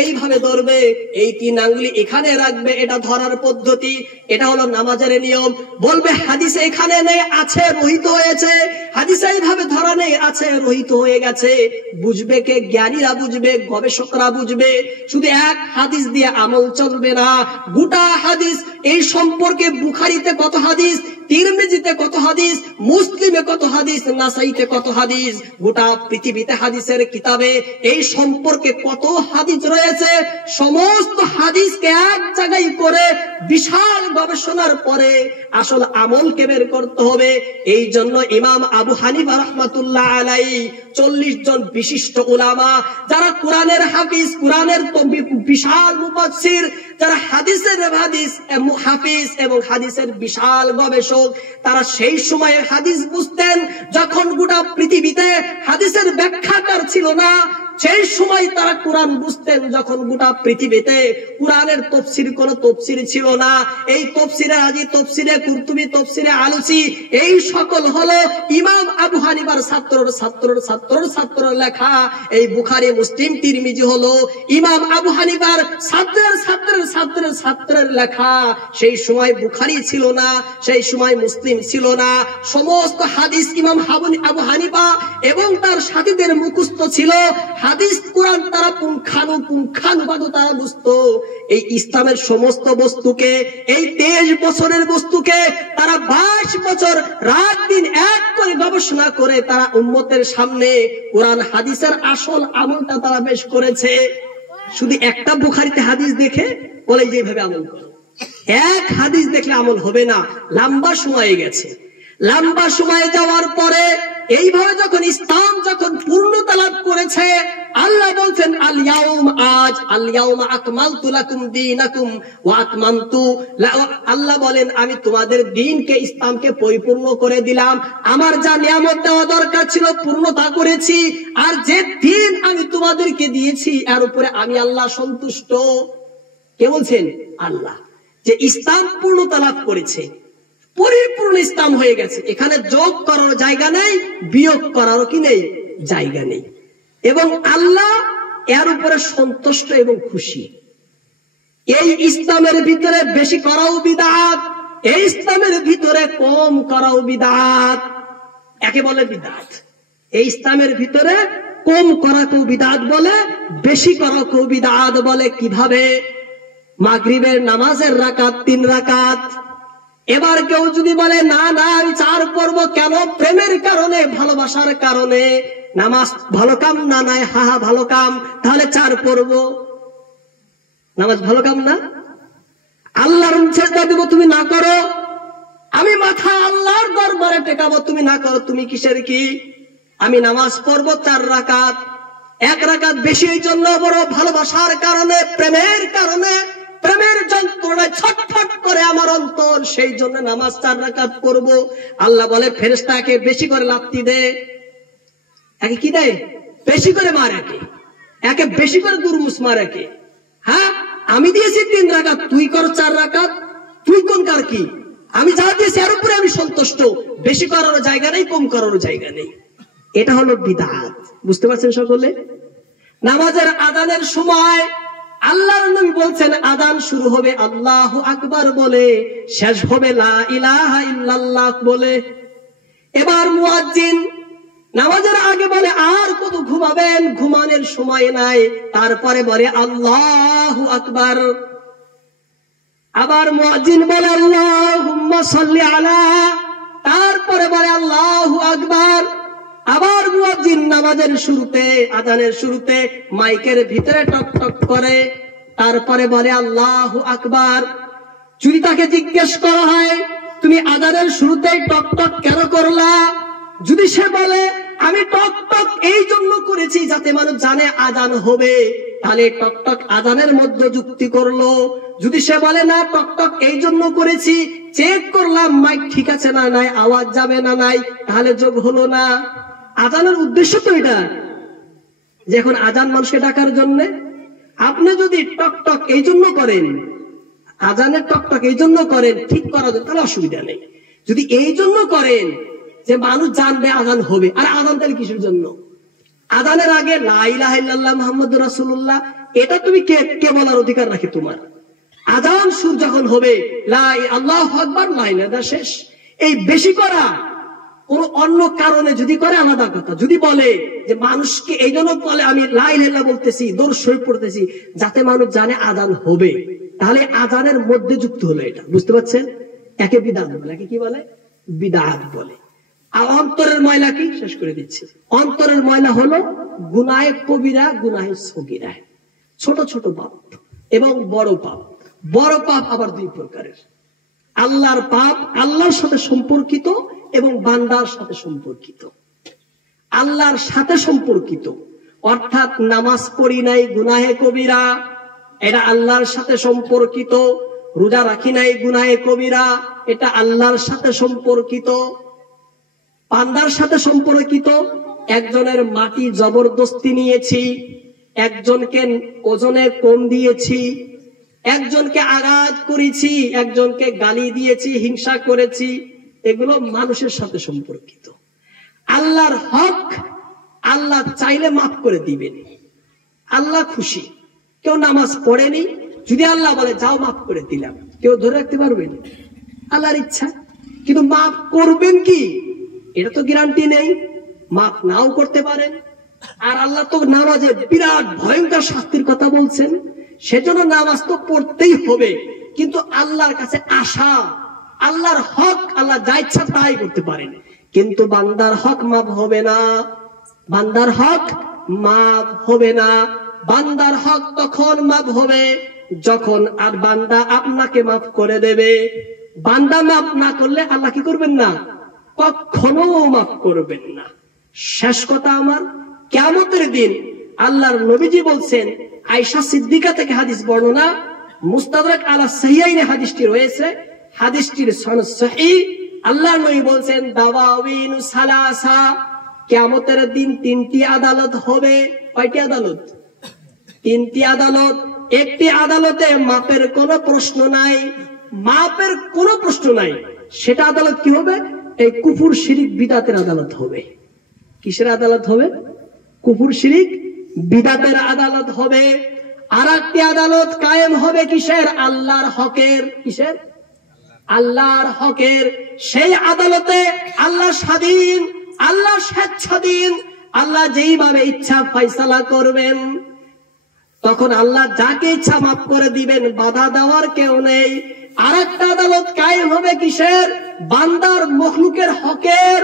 এইভাবে ধরবে, এই 3 আঙ্গুলি এখানে রাখবে, এটা ধরার পদ্ধতি, এটা হলো নামাজের নিয়ম। বলবে হাদিসে এখানে নেই, আছে, রহিত হয়েছে, হাদিসে এইভাবে ধরা নেই, আছে, রহিত হয়ে গেছে। বুঝবে কে? জ্ঞানীরা বুঝবে, গবেষকরা বুঝবে। শুধু এক হাদিস দিয়ে আমল চলবে না, গোটা হাদিস। এই সম্পর্কে বুখারীতে কত হাদিস, তিরমিজিতে কত হাদিস, মুসলিমে কত হাদিস, নাসাইতে কত হাদিস, গোটা পৃথিবীতে হাদিসের কিতাবে এই সম্পর্কে কত হাদিস রয়েছে। সমস্ত হাদিসকে এক জায়গায় করে বিশাল গবেষণার পরে আসল আমলকে বের করতে হবে। এই জন্য ইমাম আবু হানিফা রাহমাতুল্লাহ আলাইহি 40 জন বিশিষ্ট উলামা, যারা কোরআনের হাফিজ, কোরআনের বিশাল মুফাসসির, যারা হাদিসের হাফিজ এবং হাদিসের বিশাল গবেষক, তারা সেই সময়ে হাদিস বুঝতেন যখন গোটা পৃথিবীতে হাদিসের ব্যাখ্যাকার ছিল না। সেই সময় তারা কোরআন বুঝতেন যখন গোটা পৃথিবীতে কোরআনের কোন তফসির ছিল না। এই তফসিরে আজি, তফসিরে কুরতুবী, তফসিরে আলুসি, এই সকল হলো ইমাম আবু হানিফার ছাত্রর লেখা। এই বুখারী, মুসলিম, তিরমিজি হলো ইমাম আবু হানিফার ছাত্রের লেখা। সেই সময় বুখারী ছিল না, সেই সময় মুসলিম ছিল না। সমস্ত হাদিস ইমাম আবু হানিফা এবং তার সাথীদের মুখস্থ ছিল। হাদিস, কোরআন তারা পুঙ্খানুপুঙ্খানুভাবে তারা বুঝতো। এই ইসলামের সমস্ত বস্তুকে, এই 23 বছরের বস্তুকে তারা 22 বছর রাত দিন এক করে গবেষণা করে তারা উম্মতের সামনে কোরআন হাদিসের আসল আমলটা তারা পেশ করেছে। শুধু একটা বুখারীতে হাদিস দেখে বলে যেভাবে আমল করো, এক হাদিস দেখলে আমল হবে না। লম্বা সময় গেছে, লম্বা সময় যাওয়ার পরে এইভাবে যখন ইসলাম যখন পূর্ণতা লাভ করেছে, আল্লাহ বলছেন আল ইয়াউমা আকমালতু লাকুম দীনাকুম ওয়া আতমামতু, আল্লাহ বলেন আমি তোমাদের দ্বীনকে, ইসলামকে পরিপূর্ণ করে দিলাম। আমার যা নিয়ামত দেওয়া দরকার ছিল পূর্ণতা করেছি, আর যে দ্বীন আমি তোমাদেরকে দিয়েছি এর উপরে আমি আল্লাহ সন্তুষ্ট। কে বলছেন? আল্লাহ। যে ইসলাম পূর্ণতা লাভ করেছে, পরিপূর্ণ ইসলাম হয়ে গেছে, এখানে যোগ করার জায়গা নেই, বিয়োগ করারও কি নেই, জায়গা নেই। এবং আল্লাহ এর উপরে সন্তুষ্ট এবং খুশি। এই ইসলামের ভিতরে বেশি করাও বিদআত, এই ইসলামের ভিতরে কম করাও বিদআত। একে বলে বিদআত। এই ইসলামের ভিতরে কম করাকেও বিদআত বলে, বেশি করাকেও বিদআত বলে। কিভাবে? মাগরিবের নামাজের রাকাত 3 রাকাত, এবার কেউ যদি বলে না না আমি 4 পড়ব কেন, প্রেমের কারণে, ভালোবাসার কারণে, নামাজ ভালো কাম না, নাই হা হা ভালো কাম, তাহলে 4 পড়ব। নামাজ ভালো কাম না? আল্লাহর সেজদা দিব, তুমি না করো। আমি মাথা আল্লাহর দরবারে টেকাবো, তুমি না করো। তুমি কিসের কি? আমি নামাজ পড়বো 4 রাকাত, 1 রাকাত বেশি, এই জন্য বড় ভালোবাসার কারণে, প্রেমের কারণে, প্রেমের যন্ত্রণায় ছটফট করে আমার অন্তর, সেই জন্য নামাজ 4 রাকাত পড়বো। আল্লাহ বলে ফেরেশতাকে বেশি করে লাত্তি দে। একে কি দেয়? বেশি করে মারে, একে বেশি করে দুরমুস মারে। কে? হ্যাঁ, আমি দিয়েছি 3 রাকাত, তুই কর 4 রাকাত। তুই কোন কার কি? আমি যা দিয়েছি এর উপরে আমি সন্তুষ্ট। বেশি করার জায়গা নেই, কম করার জায়গা নেই। এটা হলো বিদআত। বুঝতে পারছেন সকলে? নামাজের আযানের সময় আল্লাহর নবী বলছেন আযান শুরু হবে আল্লাহু আকবার বলে, শেষ হবে লা ইলাহা ইল্লাল্লাহ বলে। এবার মুয়াজ্জিন নামাজের আগে বলে আর কত ঘুমাবেন, ঘুমানোর সময় নাই। তারপরে বলে আল্লাহু আকবার। আবার মুয়াজ্জিন বলে আল্লাহুম্মা সাল্লি আলা, তারপরে বলে আল্লাহু আকবার। আবার মুয়াজ্জিন নামাজের শুরুতে, আযানের শুরুতে মাইকের ভিতরে টক টক করে, তারপরে বলে আল্লাহু আকবার। যদি তাকে জিজ্ঞেস করা হয় তুমি আযানের শুরুতেই টক টক কেন করলা, যদি সে বলে আমি টক টক এই জন্য করেছি যাতে মানুষ জানে আযান হবে, তাহলে টক টক আযানের মধ্যে যুক্তি করলো। যদি সে বলে না টক টক এই জন্য করেছি, চেক করলাম মাইক ঠিক আছে না নাই, আওয়াজ যাবে না নাই, তাহলে যোগ হলো না। আযানের উদ্দেশ্য তো এটা যে এখন আযান মানুষকে ডাকার জন্য। আপনি যদি টক টক এই জন্য করেন, আযানের টক টক এই জন্য করেন ঠিক করার জন্য, তাহলে অসুবিধা নেই। যদি এই জন্য করেন যে মানুষ জানবে আযান হবে, আর আযান তাহলে কিসের জন্য? আযানের আগে লা ইলাহা ইল্লাল্লাহ মুহাম্মাদুর রাসূলুল্লাহ, এটা তুমি কে বলার অধিকার রাখে তোমার? আযান শুরু যখন হবে লা আল্লাহু আকবার, লা ইলাহা শেষ। এই বেশি করা কোন অন্য কারণে যদি করে আলাদা কথা। যদি বলে যে মানুষকে এই জন্য বলে আমি লা ইলাহা ইল্লাল্লাহ বলতেছি, দরুদ শরীফ পড়তেছি যাতে মানুষ জানে আযান হবে, তাহলে আযানের মধ্যে যুক্ত হলো এটা। বুঝতে পারছেন? একে বিদআত বলে, একে কি বলে? বিদআত বলে। আর অন্তরের ময়লা কি? শেষ করে দিচ্ছি। অন্তরের ময়লা হলো গুনাহে কবিরা, গুনাহে সগীরা, ছোট ছোট পাপ এবং বড় পাপ। বড় পাপ আবার 2 প্রকারের। আল্লাহর পাপ, আল্লাহর সাথে সম্পর্কিত এবং বান্দার সাথে সম্পর্কিত। আল্লাহর সাথে সম্পর্কিত অর্থাৎ নামাজ পড়ি নাই, গুনাহে কবিরা, এটা আল্লাহর সাথে সম্পর্কিত। রোজা রাখি নাই, গুনাহে কবিরা, এটা আল্লাহর সাথে সম্পর্কিত। বান্দার সাথে সম্পর্কিত একজনের মাটি জবরদস্তি নিয়েছি, একজনকে ওজনে কম দিয়েছি, একজনকে আঘাত করেছি, একজনকে গালি দিয়েছি, হিংসা করেছি, এগুলো মানুষের সাথে সম্পর্কিত। আল্লাহর হক আল্লাহ চাইলে মাফ করে দিবেন, আল্লাহ খুশি। কেউ নামাজ পড়েনি, যদি আল্লাহ বলে যাও মাফ করে দিলাম, কেউ ধরে রাখতে পারবেন? আল্লাহর ইচ্ছা। কিন্তু মাফ করবেন কি এটা তো গ্যারান্টি নেই, মাফ নাও করতে পারেন। আর আল্লাহ তো নামাজে বিরাট ভয়ঙ্কর শাস্তির কথা বলছেন, সেজন্য নামাজ তো পড়তেই হবে। কিন্তু আল্লাহর কাছে আশা, আল্লাহর হক আল্লাহ যা ইচ্ছা তাই করতে পারেন, কিন্তু বান্দার হক মাফ হবে না। বান্দার হক মাফ হবে না। বান্দার হক তখন মাফ হবে যখন আর বান্দা আপনাকে মাফ করে দেবে। বান্দা মাফ না করলে আল্লাহ কি করবেন না? কখনো মাফ করবেন না। শেষ কথা আমার, কিয়ামতের দিন আল্লাহর নবীজি বলছেন, আয়েশা সিদ্দিকা থেকে হাদিস বর্ণনা, মুস্তাদরাক আলা সাহিহাইনে হাদিসটি রয়েছে, হাদিসটির সনদ সহিহ। আল্লাহর নবী বলছেন দাওয়াবিনু সালাসা, কিয়ামতের দিন 3টি আদালত হবে। কয়টি আদালত? 3টি আদালত। একটি আদালতে মাপের কোনো প্রশ্ন নাই, মাপের কোনো প্রশ্ন নাই। সেটা আদালত কি হবে? এই কুফর শিরিক বিদআতের আদালত হবে। কিসের আদালত হবে? কুফর শিরিক বিদআতের আদালত হবে। আর একটি আদালত কায়েম হবে কিসের? আল্লাহর হকের। কিসের? আল্লাহর হকের। সেই আদালতে আল্লাহ স্বাধীন, আল্লাহ স্বেচ্ছাধীন, আল্লাহ যেইভাবে ইচ্ছা ফয়সালা করবেন। তখন আল্লাহ যাকে ইচ্ছা মাফ করে দিবেন, বাধা দেওয়ার কেউ নেই। আরেকটা আদালত কায়েম হবে কিসের? বান্দার মখলুকের হকের।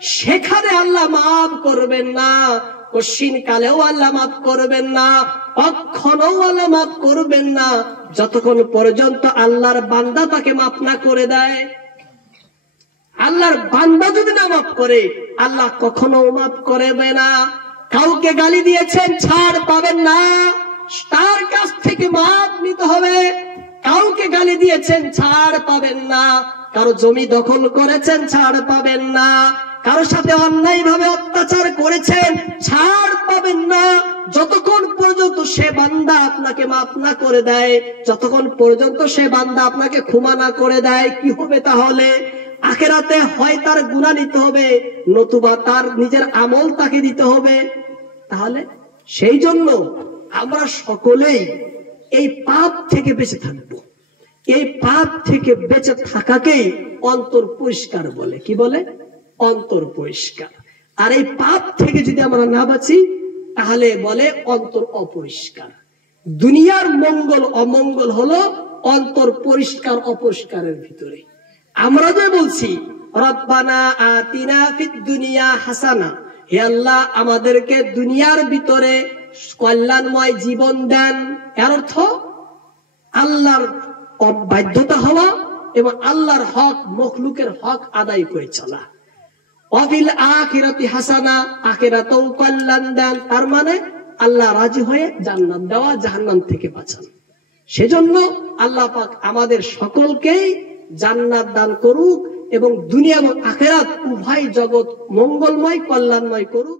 সেখানে আল্লাহ মাফ করবেন না, কশিন কালেও আল্লাহ মাফ করবেন না, কখনো আল্লাহ মাফ করবেন না, যতক্ষণ পর্যন্ত আল্লাহর বান্দা তাকে মাফ না করে দেয়। আল্লাহর বান্দা যদি না মাফ করে, আল্লাহ কখনো মাফ করবে না। কাউকে গালি দিয়েছেন, ছাড় পাবেন না, তার কাছ থেকে মাফ নিতে হবে। কাউকে গালি দিয়েছেন, ছাড় পাবেন না। কারো জমি দখল করেছেন, ছাড় পাবেন না। কারো সাথে অন্যায় ভাবে অত্যাচার করেছেন, ছাড় পাবেন না, যতক্ষণ পর্যন্ত সে বান্দা আপনাকে মাফ না করে দেয়, যতক্ষণ পর্যন্ত সে বান্দা আপনাকে ক্ষমা না করে দেয়। কি হবে তাহলে? আখিরাতে হয় তার গুনাহ নিতে হবে, নতুবা তার নিজের আমল তাকে দিতে হবে। তাহলে সেই জন্য আমরা সকলেই এই পাপ থেকে বেঁচে থাকবো। এই পাপ থেকে বেঁচে থাকাকেই অন্তর পরিষ্কার বলে। কি বলে? অন্তর পরিষ্কার। আর এই পাপ থেকে যদি আমরা না বাঁচি, তাহলে বলে অন্তর অপরিষ্কার। দুনিয়ার মঙ্গল অমঙ্গল হলো অন্তর পরিষ্কার অপরিষ্কারের ভিতরে। আমরা যে বলছি রব্বানা আতিনা ফিদ দুনিয়া হাসানা, হে আল্লাহ আমাদেরকে দুনিয়ার ভিতরে কল্যাণময় জীবন দেন, এর অর্থ আল্লাহর বাধ্যতা হওয়া এবং আল্লাহর হক, মখলুকের হক আদায় করে চলা। ওয়াফিল আখিরাতি হাসানা, আখিরাতেও কল্যাণ দেন, তার মানে আল্লাহ রাজি হয়ে জান্নাত দেওয়া, জাহান্নাম থেকে বাঁচান। সেজন্য আল্লাহ পাক আমাদের সকলকেই জান্নাত দান করুক এবং দুনিয়া এবং আখিরাত উভয় জগৎ মঙ্গলময় কল্যাণময় করুক।